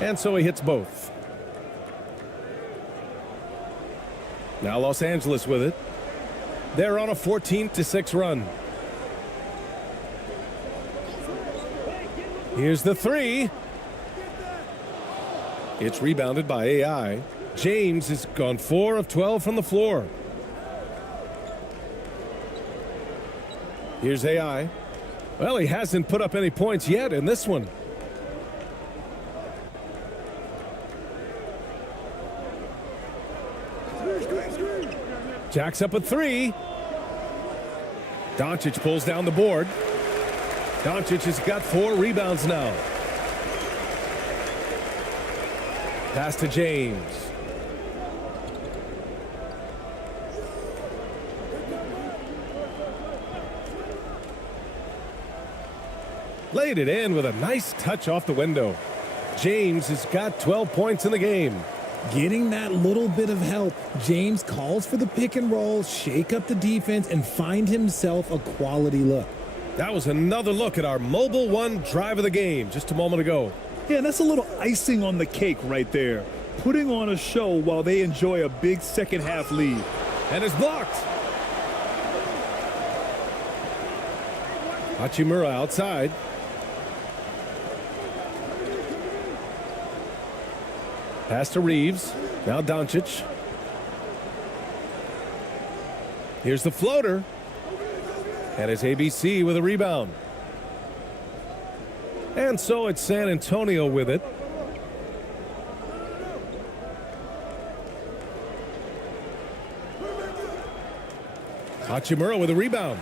And so he hits both. Now Los Angeles with it. They're on a 14-6 run. Here's the 3. It's rebounded by AI. James has gone 4 of 12 from the floor. Here's AI. Well, he hasn't put up any points yet in this one. Jacks up a 3. Doncic pulls down the board. Doncic has got 4 rebounds now. Pass to James. Laid it in with a nice touch off the window. James has got 12 points in the game. Getting that little bit of help, James calls for the pick and roll, shake up the defense, and find himself a quality look. That was another look at our Mobile One drive of the game just a moment ago. Yeah, that's a little icing on the cake right there. Putting on a show while they enjoy a big second half lead. And it's blocked. Hachimura outside. Pass to Reeves. Now Doncic. Here's the floater. And it's ABC with a rebound. And so it's San Antonio with it. Hachimura with a rebound.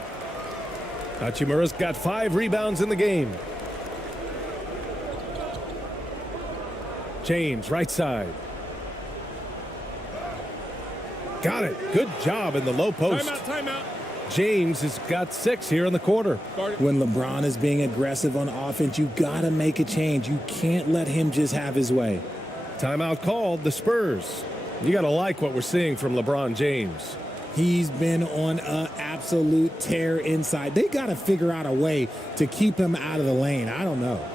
Hachimura's got 5 rebounds in the game. James, right side. Got it. Good job in the low post. Timeout. James has got 6 here in the quarter. When LeBron is being aggressive on offense, you got to make a change. You can't let him just have his way. Timeout called, the Spurs. You got to like what we're seeing from LeBron James. He's been on an absolute tear inside. They got to figure out a way to keep him out of the lane. I don't know.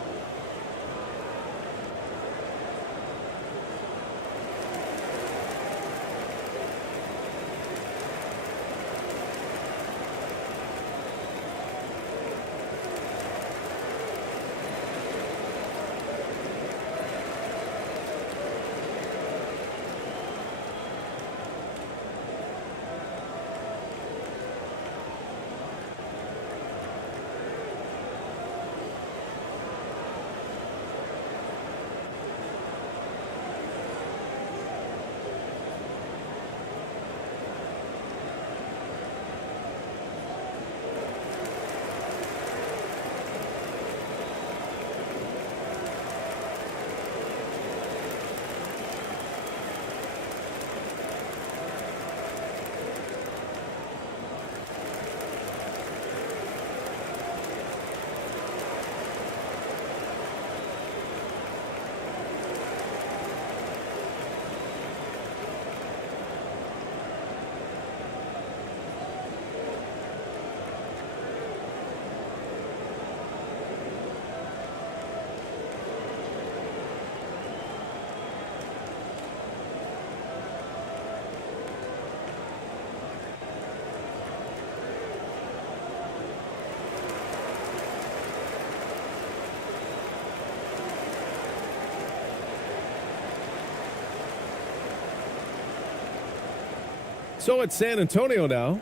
So it's San Antonio now.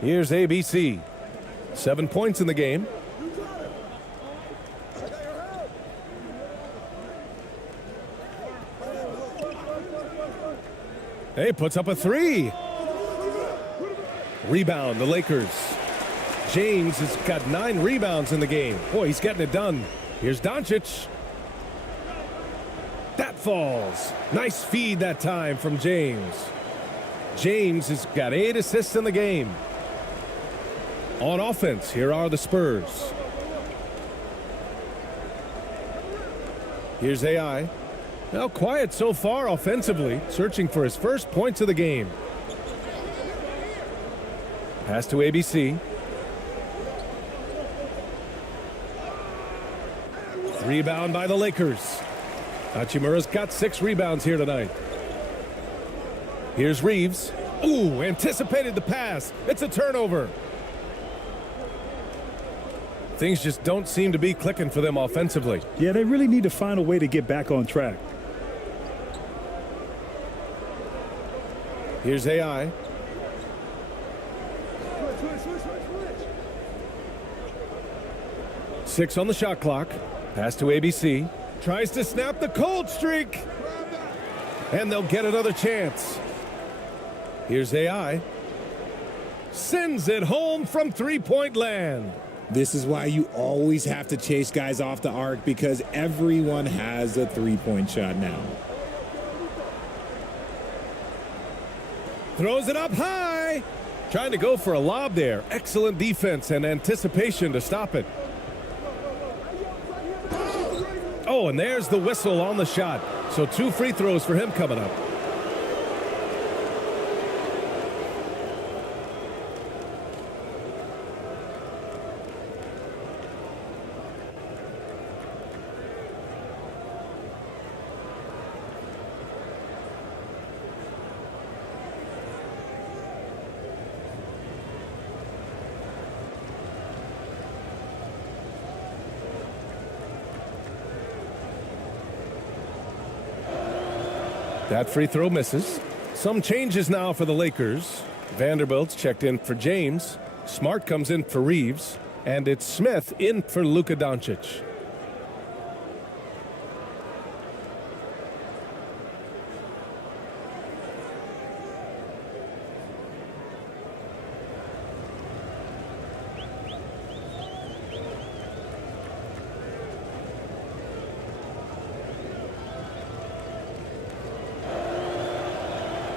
Here's ABC. 7 points in the game. Hey, puts up a 3. Rebound, the Lakers. James has got 9 rebounds in the game. Boy, he's getting it done. Here's Doncic. That falls. Nice feed that time from James. James has got 8 assists in the game. On offense, here are the Spurs. Here's AI. Now quiet so far offensively, searching for his first points of the game. Pass to ABC. Rebound by the Lakers. Hachimura's got 6 rebounds here tonight. Here's Reeves. Ooh, anticipated the pass. It's a turnover. Things just don't seem to be clicking for them offensively. Yeah, they really need to find a way to get back on track. Here's AI. Six on the shot clock. Pass to ABC. Tries to snap the cold streak. And they'll get another chance. Here's AI. Sends it home from three-point land. This is why you always have to chase guys off the arc, because everyone has a three-point shot now. Throws it up high. Trying to go for a lob there. Excellent defense and anticipation to stop it. Oh, and there's the whistle on the shot. So 2 free throws for him coming up. That free throw misses. Some changes now for the Lakers. Vanderbilt's checked in for James. Smart comes in for Reeves. And it's Smith in for Luka Doncic.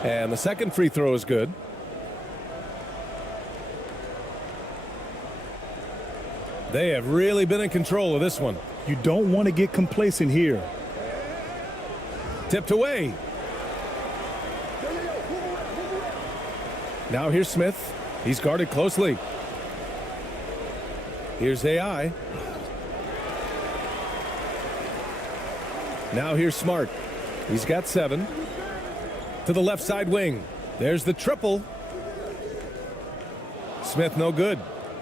And the second free throw is good. They have really been in control of this one. You don't want to get complacent here. Tipped away. Now here's Smith. He's guarded closely. Here's AI. Now here's Smart. He's got 7. To the left side wing. There's the triple. Smith no good.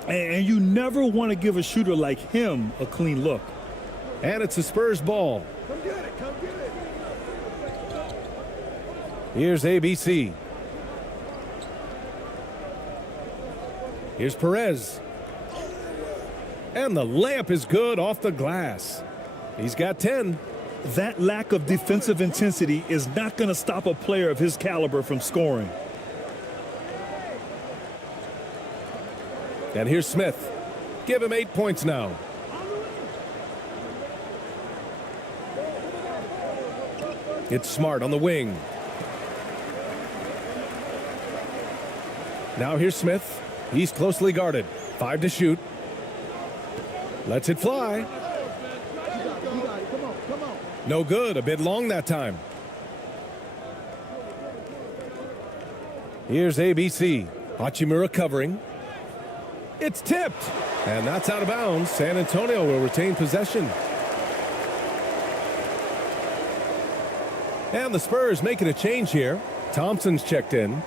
And you never want to give a shooter like him a clean look. And it's the Spurs ball. Come get it, come get it. Here's ABC. Here's Perez. And the layup is good off the glass. He's got 10. That lack of defensive intensity is not going to stop a player of his caliber from scoring. And here's Smith. Give him 8 points now. It's Smart on the wing. Now here's Smith. He's closely guarded. 5 to shoot. Lets it fly. No good. A bit long that time. Here's ABC. Hachimura covering. It's tipped. And that's out of bounds. San Antonio will retain possession. And the Spurs making a change here. Thompson's checked in.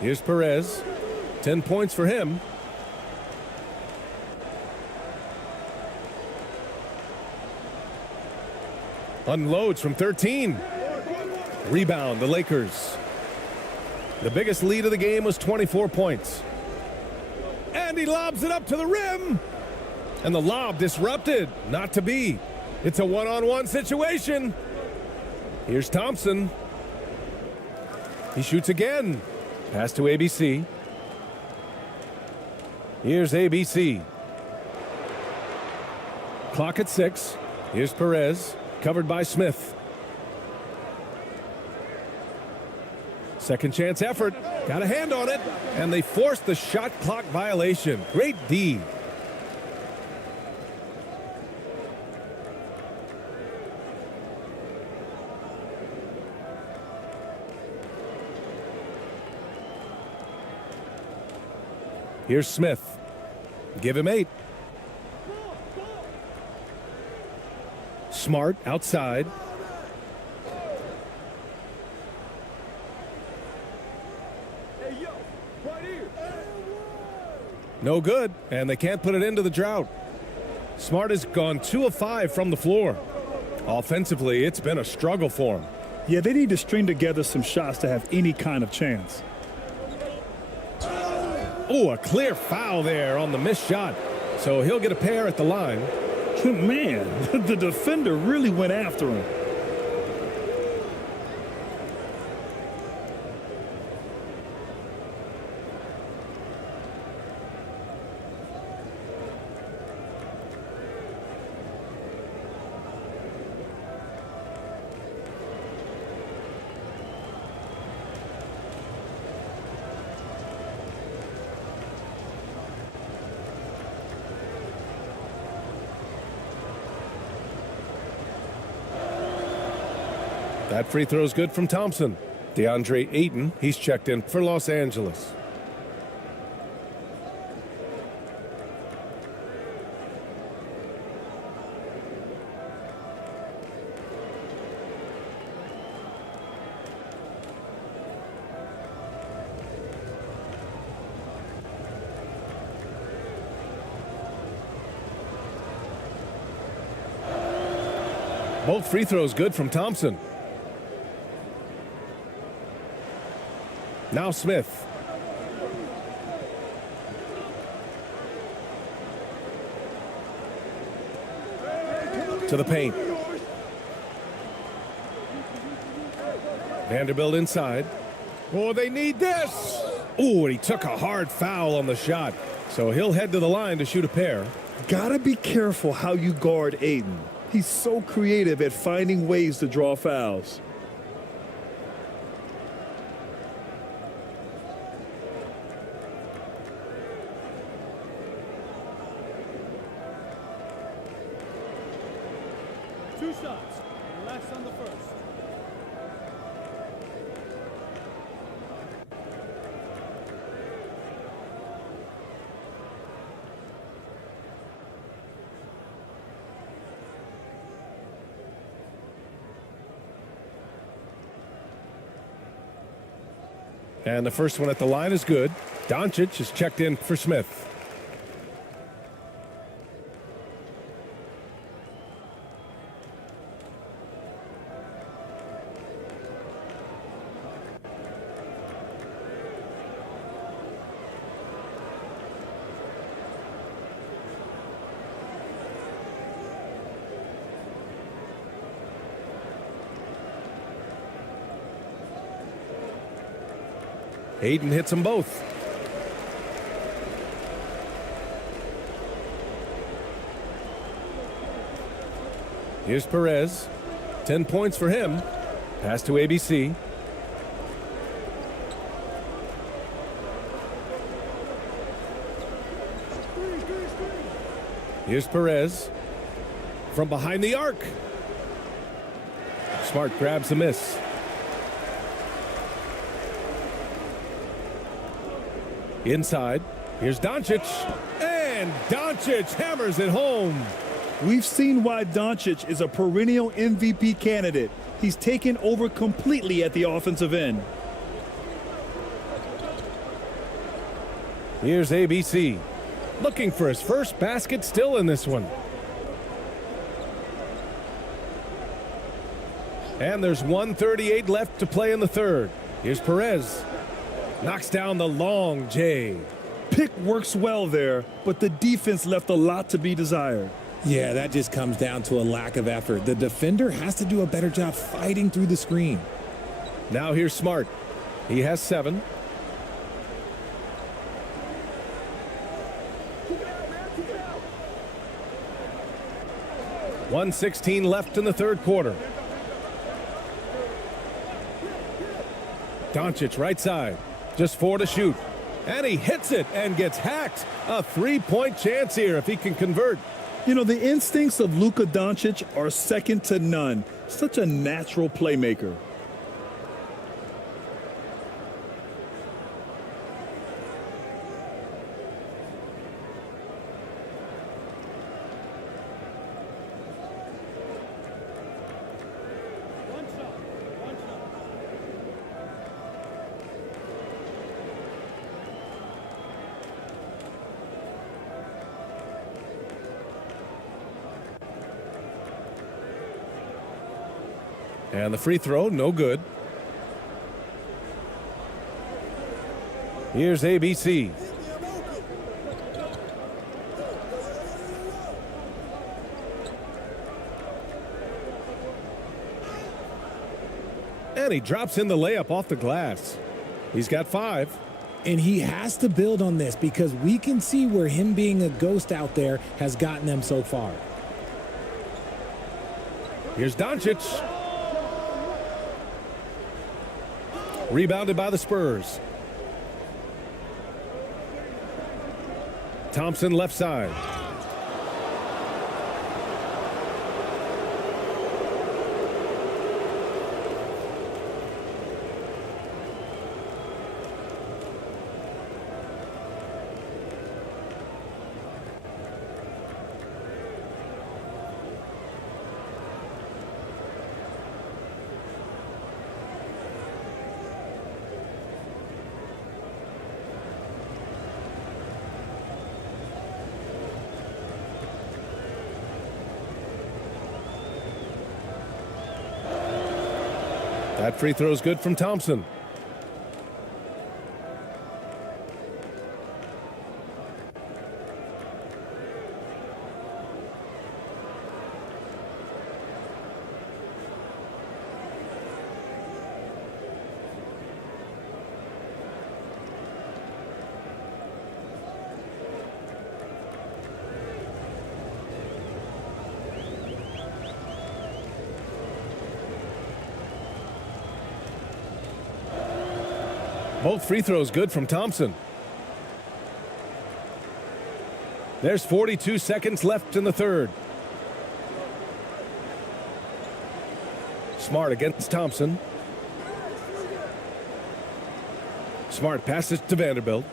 Here's Perez. 10 points for him. Unloads from 13. Rebound, the Lakers. The biggest lead of the game was 24 points. And he lobs it up to the rim. And the lob disrupted. Not to be. It's a one-on-one situation. Here's Thompson. He shoots again. Pass to ABC. Here's ABC. Clock at 6. Here's Perez. Covered by Smith. Second chance effort. Got a hand on it. And they forced the shot clock violation. Great D. Here's Smith. Give him 8. Smart outside. No good, and they can't put it into the drought. Smart has gone 2 of 5 from the floor. Offensively, it's been a struggle for him. Yeah, they need to string together some shots to have any kind of chance. Oh, a clear foul there on the missed shot. So he'll get a pair at the line. Man, the defender really went after him. That free throw is good from Thompson. DeAndre Ayton, he's checked in for Los Angeles. Both free throws good from Thompson. Now Smith. To the paint. Vanderbilt inside. Oh, they need this. Oh, and he took a hard foul on the shot. So he'll head to the line to shoot a pair. Gotta be careful how you guard Ayton. He's so creative at finding ways to draw fouls. Two shots. Relax on the first. And the first one at the line is good. Doncic is checked in for Smith. Ayton hits them both. Here's Perez. 10 points for him. Pass to ABC. Here's Perez. From behind the arc. Smart grabs the miss. Inside, here's Doncic, and Doncic hammers it home. We've seen why Doncic is a perennial MVP candidate. He's taken over completely at the offensive end. Here's ABC. Looking for his first basket still in this one. And there's 1:38 left to play in the third. Here's Perez. Knocks down the long J. Pick works well there, but the defense left a lot to be desired. Yeah, that just comes down to a lack of effort. The defender has to do a better job fighting through the screen. Now here's Smart. He has 7. .116 left in the third quarter. Doncic right side. Just 4 to shoot. And he hits it and gets hacked. A 3-point chance here if he can convert. You know, the instincts of Luka Doncic are second to none. Such a natural playmaker. One shot. One shot. And the free throw, no good. Here's ABC. And he drops in the layup off the glass. He's got 5. And he has to build on this because we can see where him being a ghost out there has gotten them so far. Here's Doncic. Rebounded by the Spurs. Thompson left side. That free throw is good from Thompson. Both free throws good from Thompson. There's 42 seconds left in the third. Smart against Thompson. Smart passes to Vanderbilt.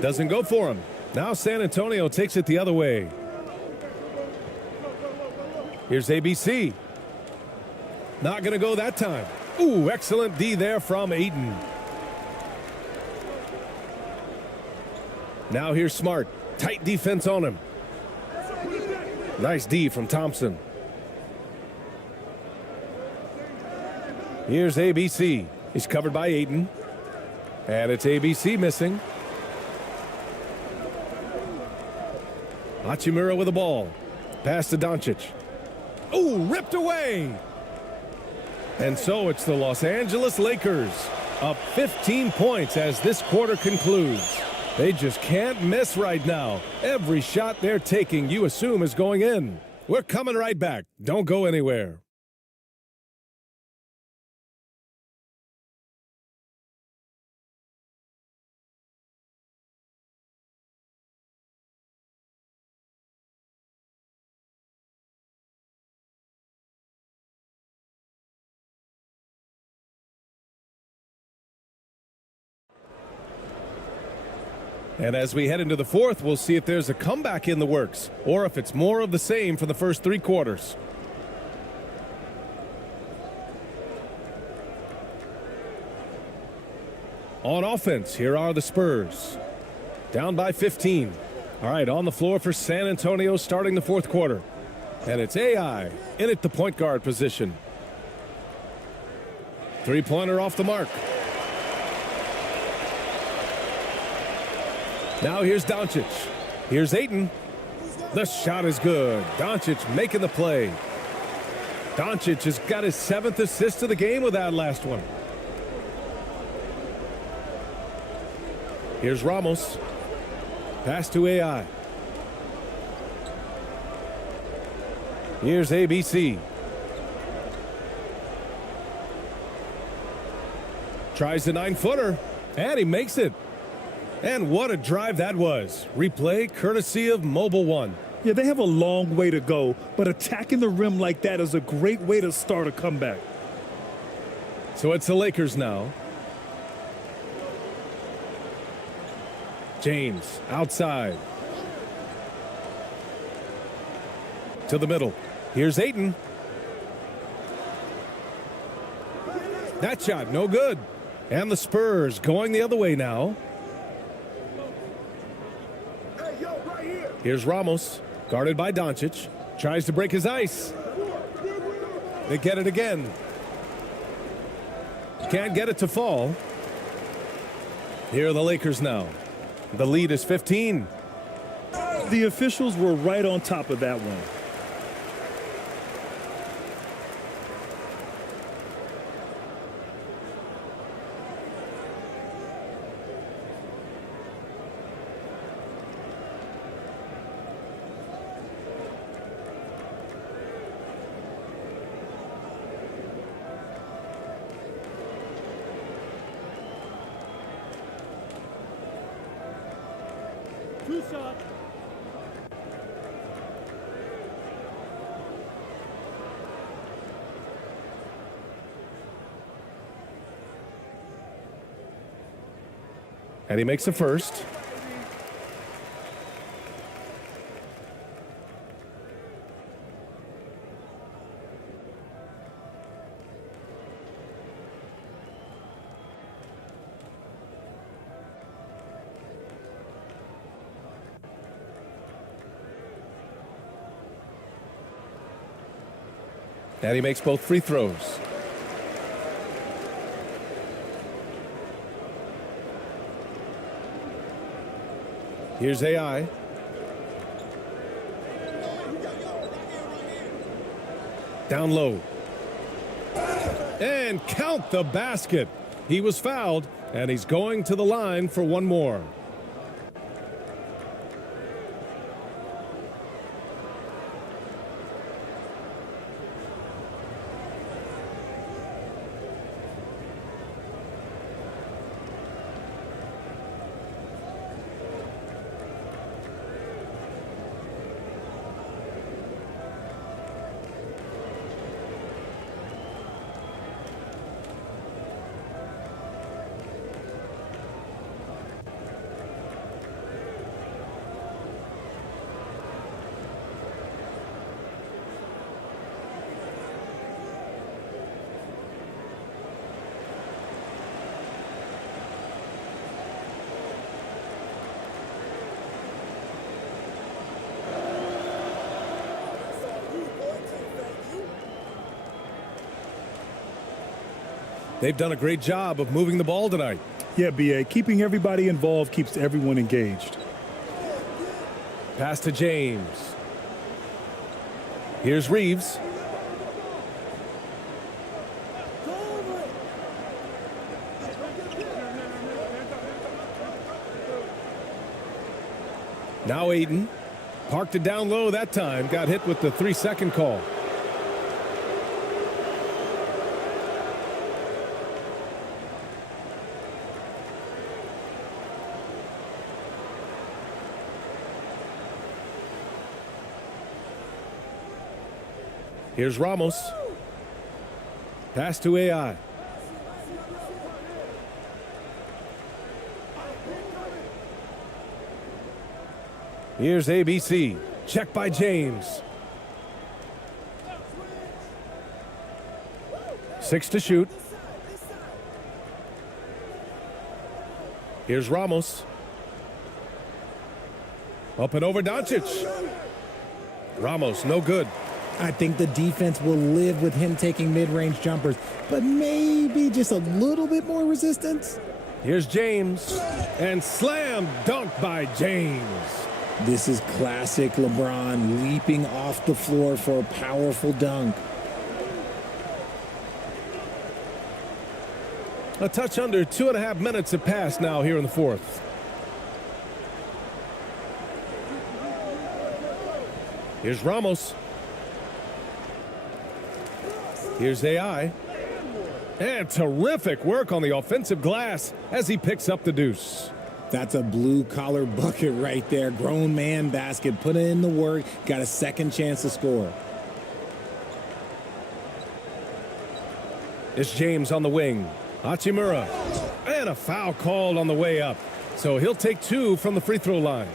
Doesn't go for him. Now San Antonio takes it the other way. Here's ABC. Not going to go that time. Ooh, excellent D there from Ayton. Now here's Smart. Tight defense on him. Nice D from Thompson. Here's ABC. He's covered by Ayton. And it's ABC missing. Hachimura with the ball. Pass to Doncic. Ooh, ripped away. And so it's the Los Angeles Lakers up 15 points as this quarter concludes. They just can't miss right now. Every shot they're taking, you assume, is going in. We're coming right back. Don't go anywhere. And as we head into the fourth, we'll see if there's a comeback in the works or if it's more of the same for the first 3 quarters. On offense, here are the Spurs. Down by 15. All right, on the floor for San Antonio starting the fourth quarter. And it's AI in at the point guard position. Three-pointer off the mark. Now here's Doncic. Here's Ayton. The shot is good. Doncic making the play. Doncic has got his 7th assist of the game with that last one. Here's Ramos. Pass to AI. Here's ABC. Tries the 9-footer, and he makes it. And what a drive that was. Replay courtesy of Mobile One. Yeah, they have a long way to go, but attacking the rim like that is a great way to start a comeback. So it's the Lakers now. James outside. To the middle. Here's Ayton. That shot, no good. And the Spurs going the other way now. Here's Ramos, guarded by Doncic. Tries to break his ice. They get it again. Can't get it to fall. Here are the Lakers now. The lead is 15. The officials were right on top of that one. Two shots. And he makes the first. And he makes both free throws. Here's AI. Down low. And count the basket. He was fouled, and he's going to the line for one more. They've done a great job of moving the ball tonight. Yeah, BA, keeping everybody involved keeps everyone engaged. Pass to James. Here's Reeves. Now Ayton. Parked it down low that time. Got hit with the 3-second call. Here's Ramos. Pass to AI. Here's ABC. Check by James. 6 to shoot. Here's Ramos. Up and over Doncic. Ramos, no good. I think the defense will live with him taking mid-range jumpers, but maybe just a little bit more resistance. Here's James. And slam dunk by James. This is classic LeBron leaping off the floor for a powerful dunk. A touch under 2.5 minutes have passed now here in the fourth. Here's Ramos. Here's AI. And terrific work on the offensive glass as he picks up the deuce. That's a blue-collar bucket right there. Grown man basket. Put in the work. Got a second chance to score. It's James on the wing. Hachimura. And a foul called on the way up. So he'll take 2 from the free throw line.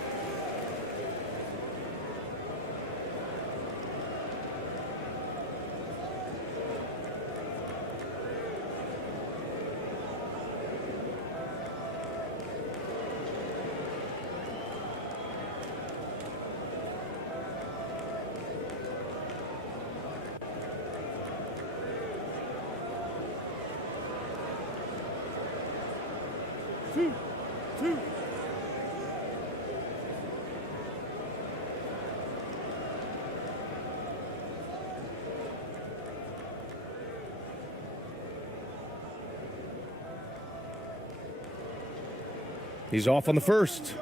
He's off on the first.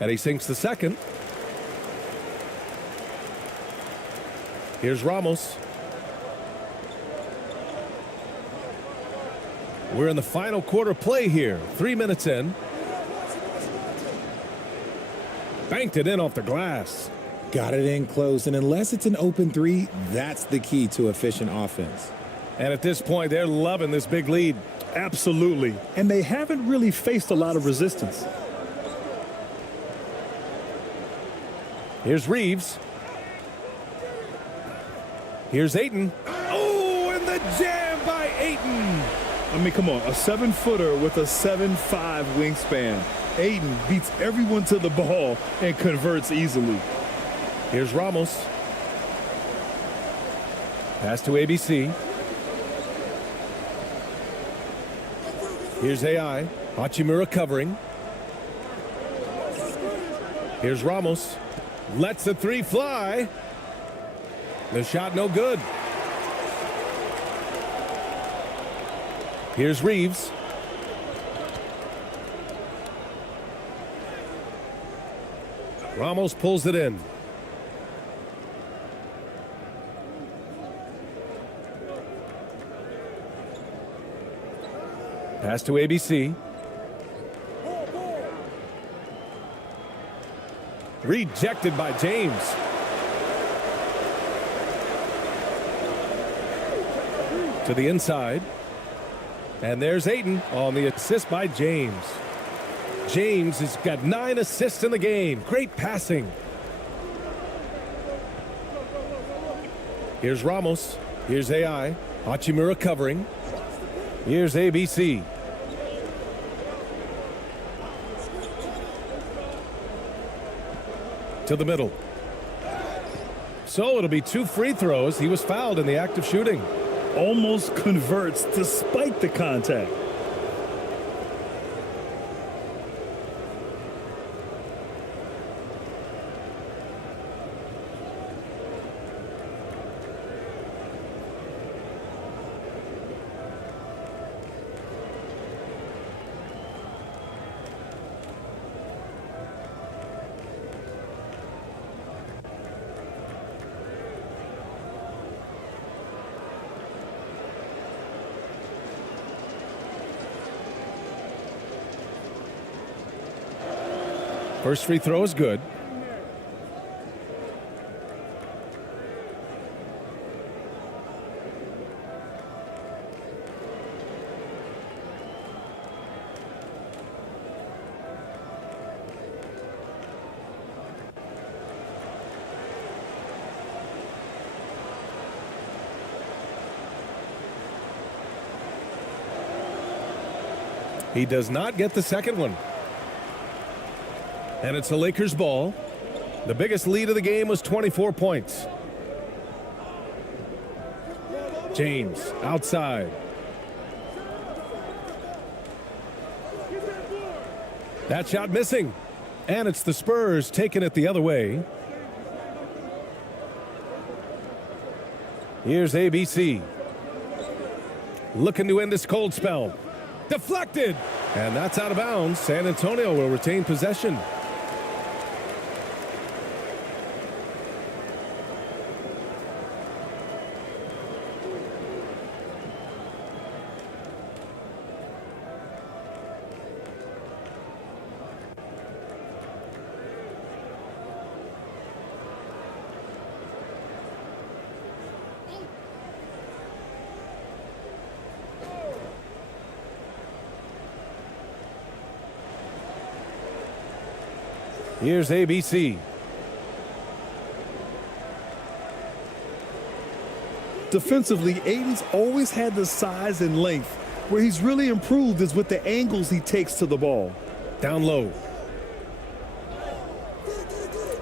And he sinks the second. Here's Ramos. We're in the final quarter play here. 3 minutes in. Banked it in off the glass. Got it in close, and unless it's an open three, that's the key to efficient offense. And at this point, they're loving this big lead. Absolutely. And they haven't really faced a lot of resistance. Here's Reeves. Here's Ayton. Oh, and the jam by Ayton. I mean, come on, a 7-footer with a 7'5" wingspan. Ayton beats everyone to the ball and converts easily. Here's Ramos. Pass to ABC. Here's AI. Hachimura covering. Here's Ramos. Lets the three fly. The shot no good. Here's Reeves. Ramos pulls it in. Pass to ABC. Rejected by James. To the inside. And there's Ayton on the assist by James. James has got 9 assists in the game. Great passing. Here's Ramos. Here's AI. Hachimura covering. Here's ABC. To the middle. So it'll be 2 free throws. He was fouled in the act of shooting. Almost converts despite the contact. First free throw is good. He does not get the second one. And it's a Lakers ball. The biggest lead of the game was 24 points. James outside. That shot missing. And it's the Spurs taking it the other way. Here's ABC. Looking to end this cold spell. Deflected. And that's out of bounds. San Antonio will retain possession. Here's ABC. Defensively, Aiden's always had the size and length. Where he's really improved is with the angles he takes to the ball. Down low.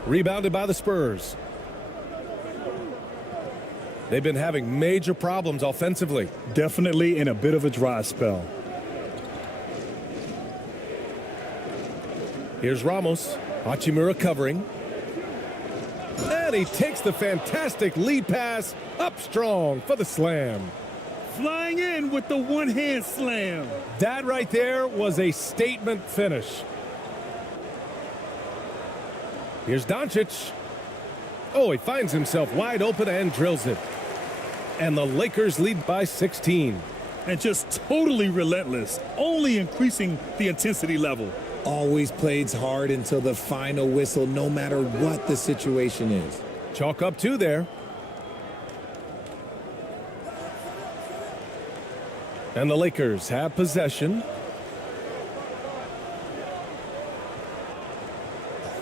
Rebounded by the Spurs. They've been having major problems offensively. Definitely in a bit of a dry spell. Here's Ramos. Hachimura covering. And he takes the fantastic lead pass up strong for the slam. Flying in with the one-hand slam. That right there was a statement finish. Here's Doncic. Oh, he finds himself wide open and drills it. And the Lakers lead by 16. And just totally relentless, only increasing the intensity level. Always plays hard until the final whistle, no matter what the situation is. Chalk up 2 there. And the Lakers have possession.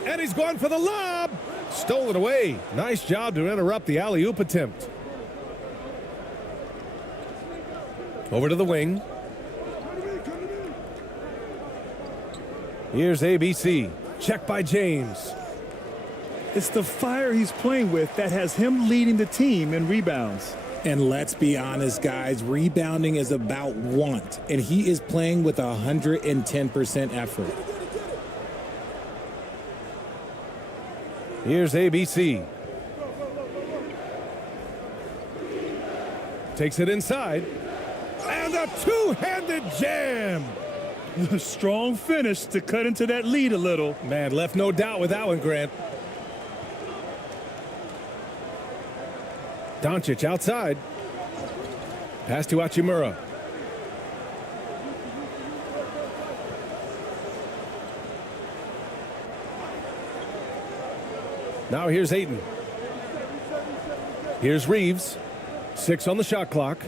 And he's going for the lob. Stolen away. Nice job to interrupt the alley-oop attempt. Over to the wing. Here's ABC. Check by James. It's the fire he's playing with that has him leading the team in rebounds. And let's be honest, guys, rebounding is about want, and he is playing with 110% effort. Here's ABC. Takes it inside. And a two-handed jam. Strong finish to cut into that lead a little. Man, left no doubt with that one, Grant. Doncic outside. Pass to Hachimura. Now here's Ayton. Here's Reeves. 6 on the shot clock.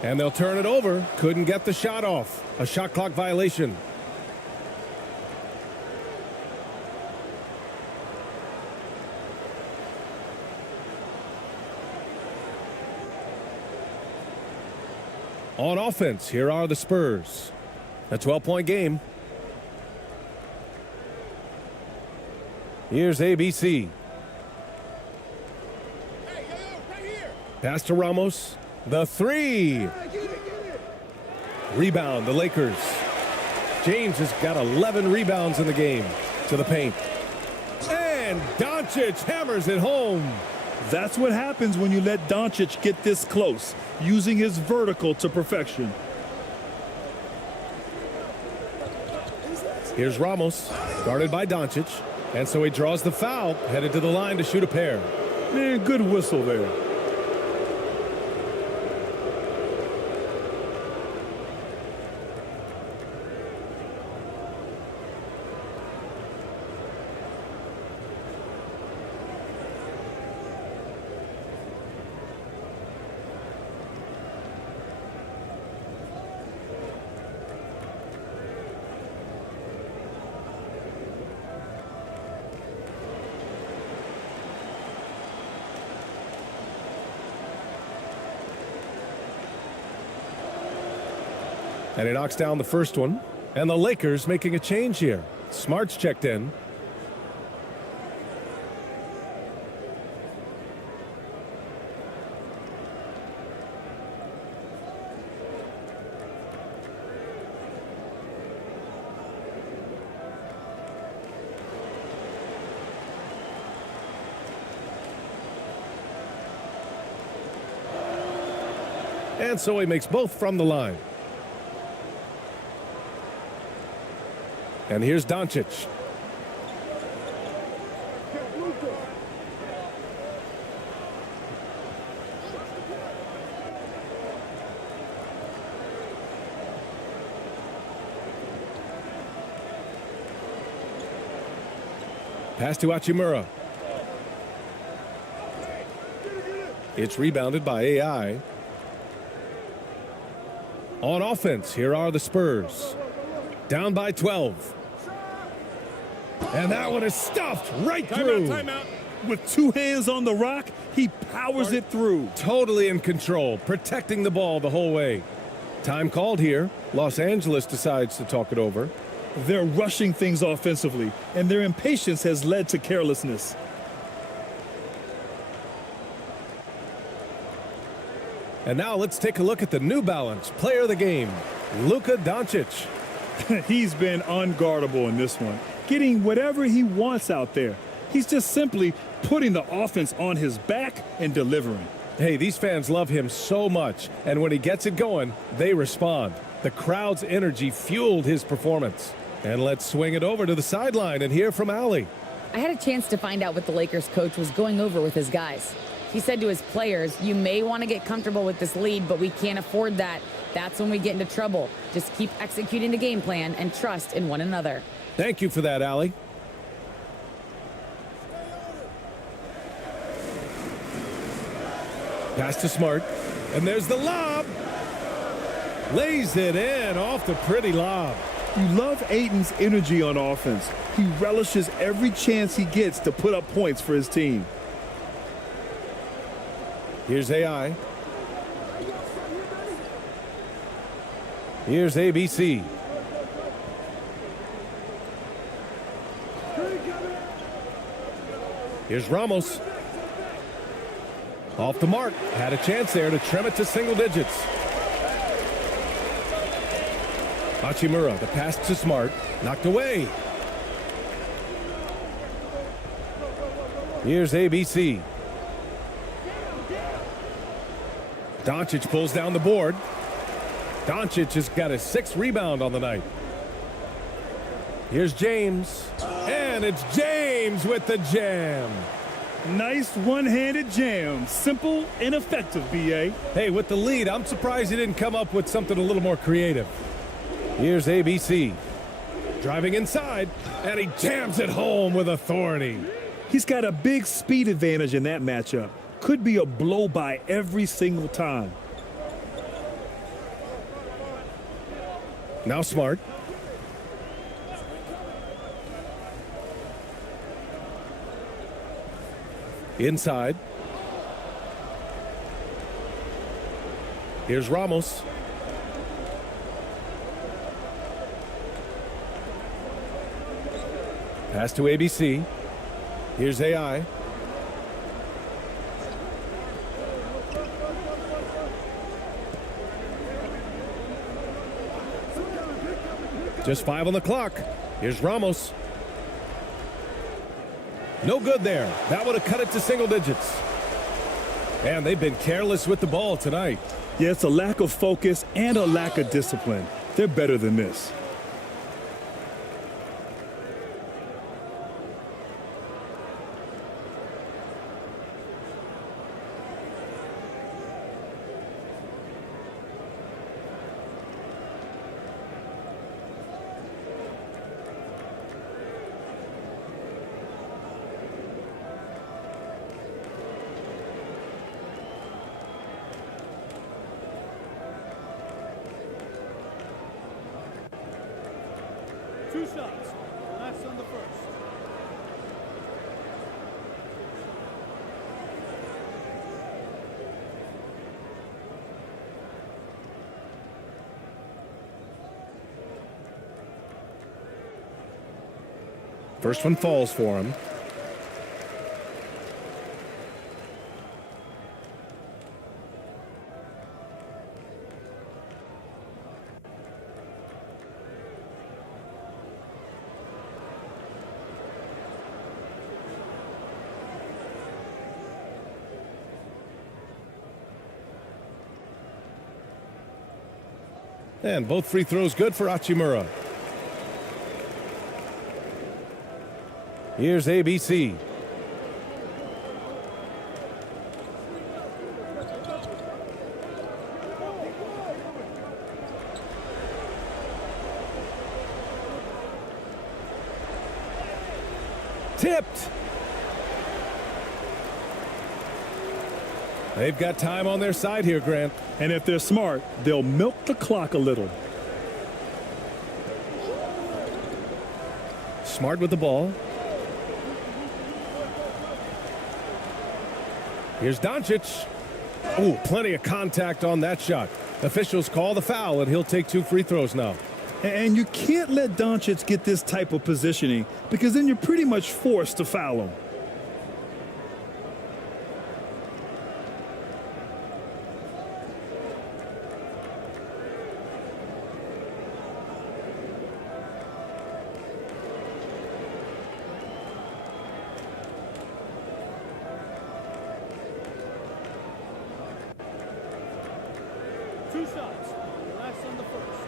And they'll turn it over. Couldn't get the shot off. A shot clock violation. On offense, here are the Spurs. A 12-point game. Here's ABC. Pass to Ramos. The three. Rebound, the Lakers. James has got 11 rebounds in the game. To the paint. And Doncic hammers it home. That's what happens when you let Doncic get this close, using his vertical to perfection. Here's Ramos, guarded by Doncic. And so he draws the foul, headed to the line to shoot a pair. Man, good whistle there. And he knocks down the first one. And the Lakers making a change here. Smart's checked in. And so he makes both from the line. And here's Doncic. Pass to Hachimura. It's rebounded by AI. On offense, here are the Spurs. Down by 12. And that one is stuffed right through. Timeout. With two hands on the rock, he powers it through. Totally in control, protecting the ball the whole way. Time called here. Los Angeles decides to talk it over. They're rushing things offensively, and their impatience has led to carelessness. And now let's take a look at the New Balance player of the game, Luka Doncic. He's been unguardable in this one, getting whatever he wants out there. He's just simply putting the offense on his back and delivering. Hey, these fans love him so much, and when he gets it going, they respond. The crowd's energy fueled his performance. And let's swing it over to the sideline and hear from Allie. I had a chance to find out what the Lakers coach was going over with his guys. He said to his players, you may want to get comfortable with this lead, but we can't afford that. That's when we get into trouble. Just keep executing the game plan and trust in one another. Thank you for that, Allie. Pass to Smart. And there's the lob. Lays it in off the pretty lob. You love Ayton's energy on offense. He relishes every chance he gets to put up points for his team. Here's AI. Here's ABC. Here's Ramos. Off the mark. Had a chance there to trim it to single digits. Hachimura, the pass to Smart. Knocked away. Here's ABC. Doncic pulls down the board. Doncic has got his 6th rebound on the night. Here's James. And it's James with the jam. Nice one-handed jam. Simple and effective, B.A. Hey, with the lead, I'm surprised he didn't come up with something a little more creative. Here's ABC. Driving inside, and he jams it home with authority. He's got a big speed advantage in that matchup. Could be a blow-by every single time. Now Smart. Inside. Here's Ramos. Pass to ABC. Here's AI. Just 5 on the clock. Here's Ramos. No good there. That would have cut it to single digits. And they've been careless with the ball tonight. Yeah, it's a lack of focus and a lack of discipline. They're better than this. Two shots. Last on the first. First one falls for him. And both free throws good for Hachimura. Here's ABC. Tipped. They've got time on their side here, Grant. And if they're smart, they'll milk the clock a little. Smart with the ball. Here's Doncic. Oh, plenty of contact on that shot. Officials call the foul, and he'll take 2 free throws now. And you can't let Doncic get this type of positioning, because then you're pretty much forced to foul him. Two shots. Relax on the first.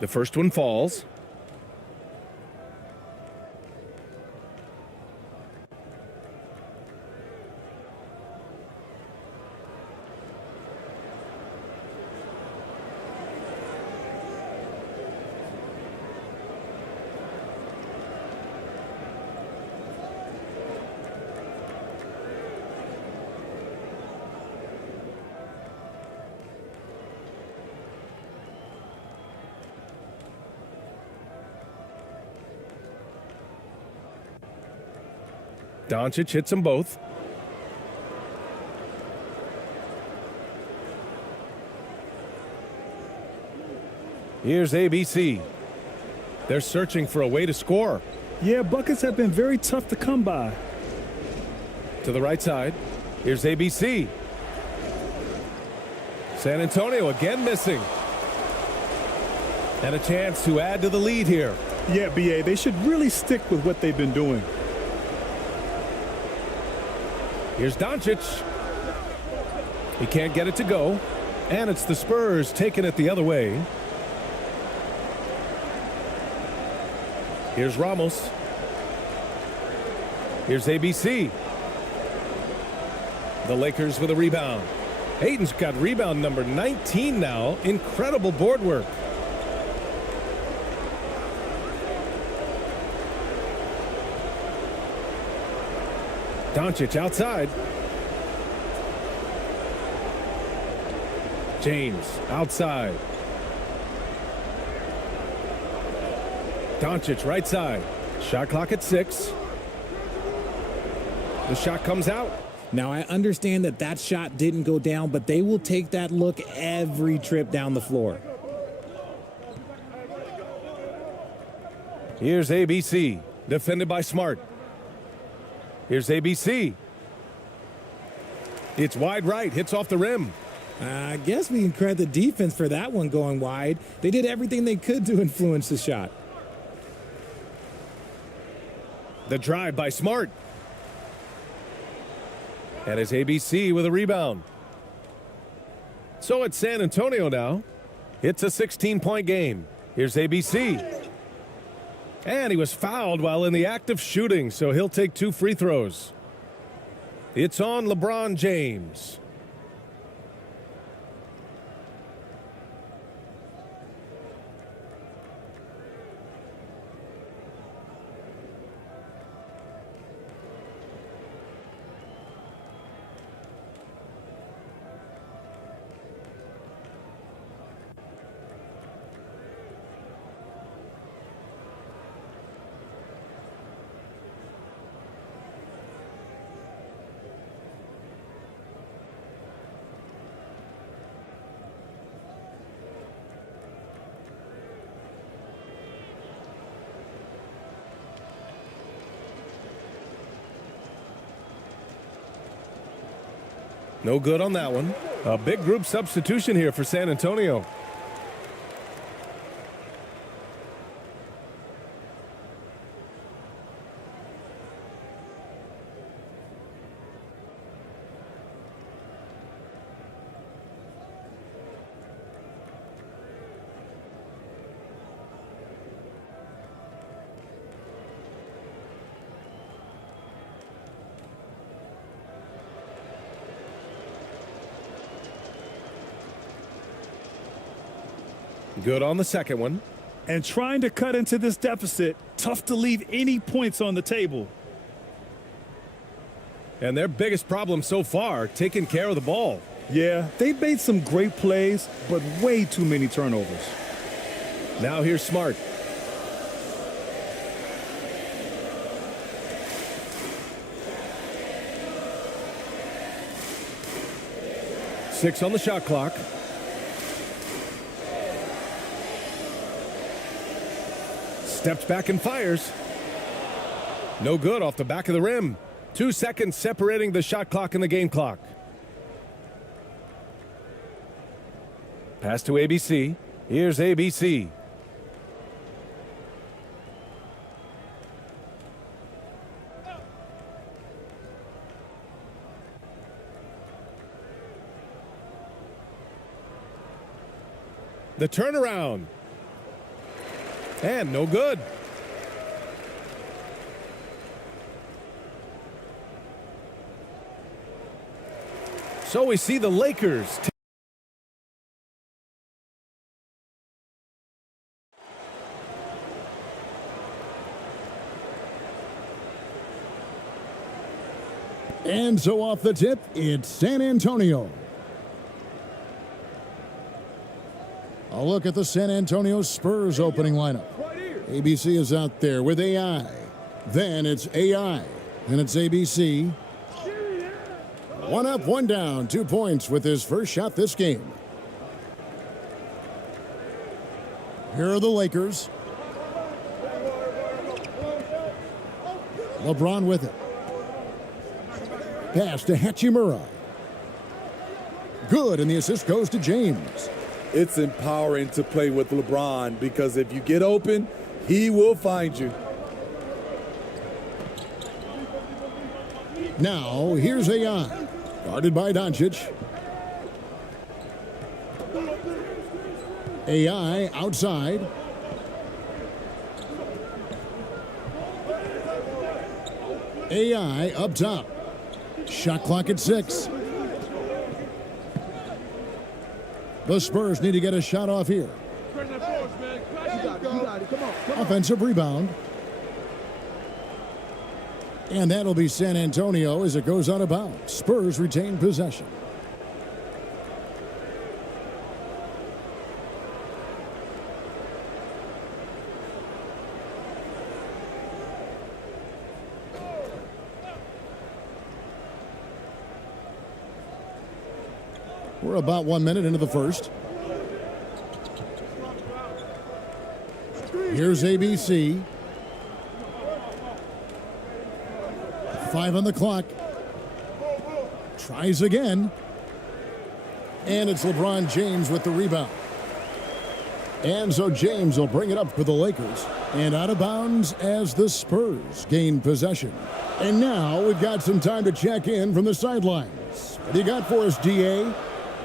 The first one falls. Doncic hits them both. Here's ABC. They're searching for a way to score. Yeah, buckets have been very tough to come by. To the right side. Here's ABC. San Antonio again missing. And a chance to add to the lead here. Yeah, BA, they should really stick with what they've been doing. Here's Doncic. He can't get it to go. And it's the Spurs taking it the other way. Here's Ramos. Here's ABC. The Lakers with a rebound. Ayton's got rebound number 19 now. Incredible board work. Doncic outside. James outside. Doncic right side. Shot clock at 6. The shot comes out. Now, I understand that that shot didn't go down, but they will take that look every trip down the floor. Here's ABC. Defended by Smart. Here's ABC. It's wide right. Hits off the rim. I guess we can credit the defense for that one going wide. They did everything they could to influence the shot. The drive by Smart. And it's ABC with a rebound. So it's San Antonio now. It's a 16-point game. Here's ABC. And he was fouled while in the act of shooting, so he'll take 2 free throws. It's on LeBron James. No good on that one. A big group substitution here for San Antonio. Good on the second one. And trying to cut into this deficit, tough to leave any points on the table. And their biggest problem so far, taking care of the ball. Yeah, they've made some great plays, but way too many turnovers. Now here's Smart. Six on the shot clock. Steps back and fires. No good off the back of the rim. 2 seconds separating the shot clock and the game clock. Pass to ABC. Here's ABC. The turnaround. And no good. So we see the Lakers. And so off the tip, it's San Antonio. A look at the San Antonio Spurs opening lineup. ABC is out there with AI. Then it's AI. And it's ABC. 1 up, 1 down, 2 points with his first shot this game. Here are the Lakers. LeBron with it. Pass to Hachimura. Good, and the assist goes to James. It's empowering to play with LeBron because if you get open, he will find you. Now, here's AI. Guarded by Doncic. AI outside. AI up top. Shot clock at 6. The Spurs need to get a shot off here. Offensive rebound. And that'll be San Antonio as it goes out of bounds. Spurs retain possession. We're about 1 minute into the first. Here's ABC. 5 on the clock. Tries again. And it's LeBron James with the rebound. And so James will bring it up for the Lakers. And out of bounds as the Spurs gain possession. And now we've got some time to check in from the sidelines. What do you got for us, DA?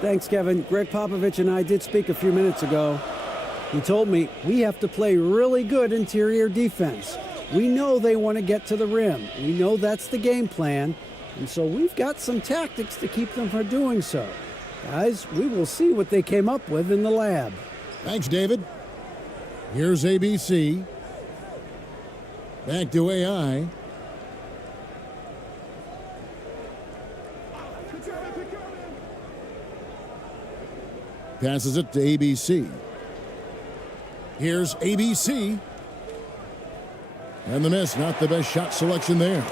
Thanks, Kevin. Greg Popovich and I did speak a few minutes ago. He told me we have to play really good interior defense. We know they want to get to the rim. We know that's the game plan. And so we've got some tactics to keep them from doing so. Guys, we will see what they came up with in the lab. Thanks, David. Here's ABC. Back to AI. Passes it to ABC. Here's ABC. And the miss, not the best shot selection there.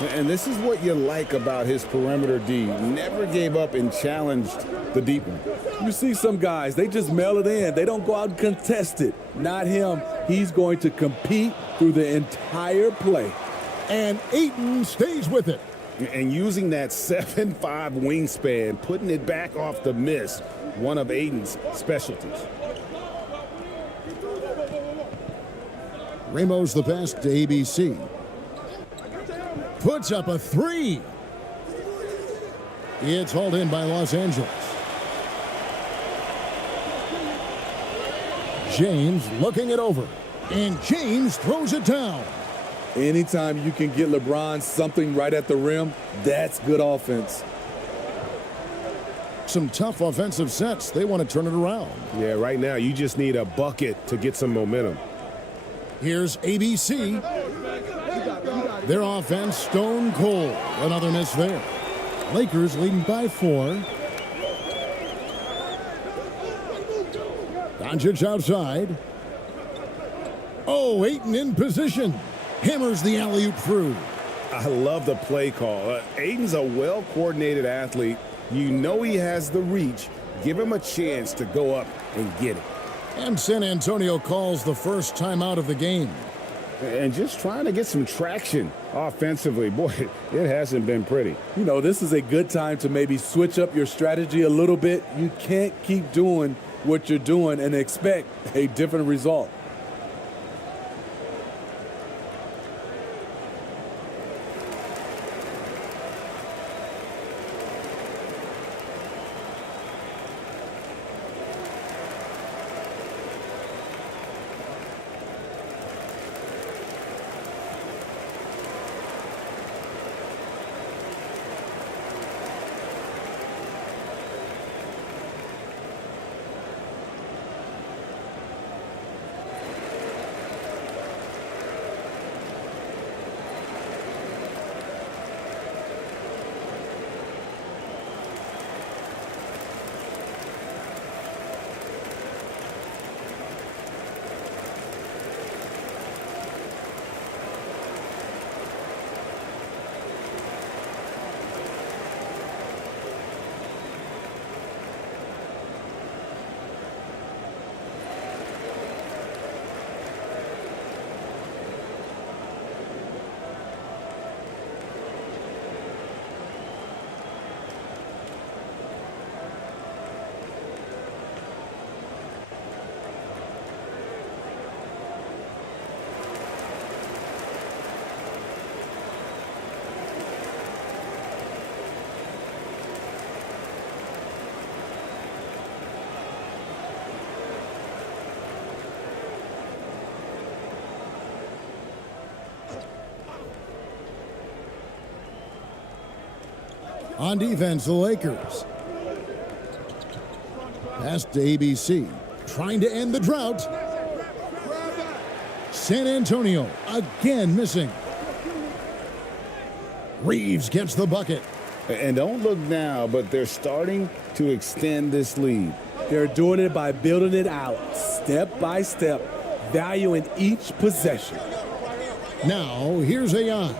And this is what you like about his perimeter D. Never gave up and challenged the deep one. You see some guys, they just mail it in. They don't go out and contest it. Not him. He's going to compete through the entire play. And Ayton stays with it. And using that 7'5" wingspan, putting it back off the miss, one of Aiden's specialties. Ramos the pass to ABC. Puts up a three. It's hauled in by Los Angeles. James looking it over. And James throws it down. Anytime you can get LeBron something right at the rim, that's good offense. Some tough offensive sets. They want to turn it around. Yeah, right now you just need a bucket to get some momentum. Here's ABC. Their offense stone cold. Another miss there. Lakers leading by 4. Doncic outside. Oh, Ayton in position. Hammers the alley-oop through. I love the play call. Aiden's a well-coordinated athlete. You know he has the reach. Give him a chance to go up and get it. And San Antonio calls the first timeout of the game. And just trying to get some traction offensively. Boy, it hasn't been pretty. You know, this is a good time to maybe switch up your strategy a little bit. You can't keep doing what you're doing and expect a different result. On defense, the Lakers. Pass to ABC. Trying to end the drought. San Antonio again missing. Reeves gets the bucket. And don't look now, but they're starting to extend this lead. They're doing it by building it out, step by step, valuing each possession. Now, here's AI.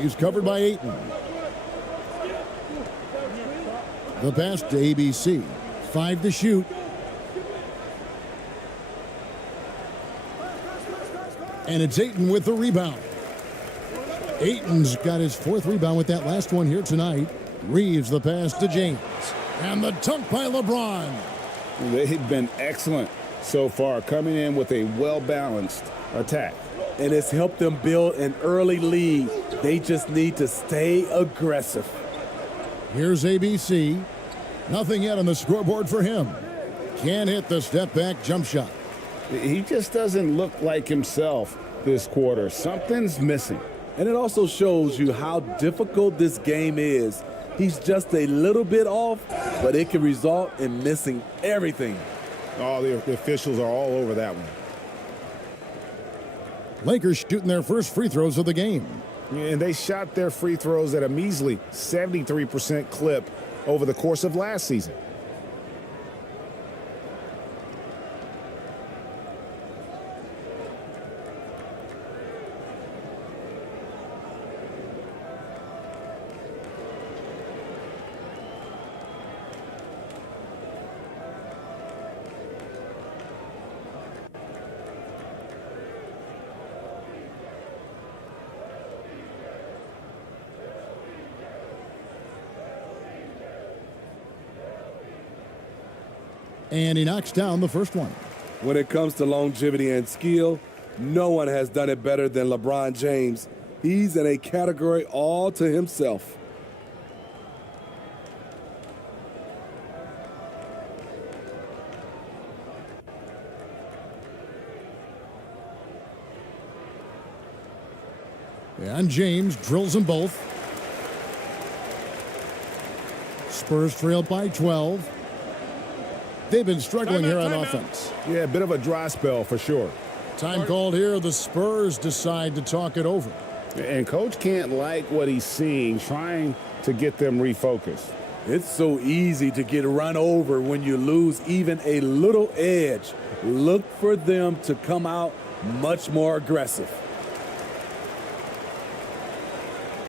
He's covered by Ayton. The pass to ABC. 5 to shoot. And it's Ayton with the rebound. Ayton's got his 4th rebound with that last one here tonight. Reeves the pass to James. And the dunk by LeBron. They've been excellent so far, coming in with a well-balanced attack. And it's helped them build an early lead. They just need to stay aggressive. Here's ABC. Nothing yet on the scoreboard for him. Can't hit the step-back jump shot. He just doesn't look like himself this quarter. Something's missing. And it also shows you how difficult this game is. He's just a little bit off, but it can result in missing everything. Oh, the officials are all over that one. Lakers shooting their first free throws of the game. And they shot their free throws at a measly 73% clip over the course of last season. And he knocks down the first one. When it comes to longevity and skill, no one has done it better than LeBron James. He's in a category all to himself. And James drills them both. Spurs trail by 12. They've been struggling here on offense. Yeah, a bit of a dry spell for sure. Time called here. The Spurs decide to talk it over. And coach can't like what he's seeing, trying to get them refocused. It's so easy to get run over when you lose even a little edge. Look for them to come out much more aggressive.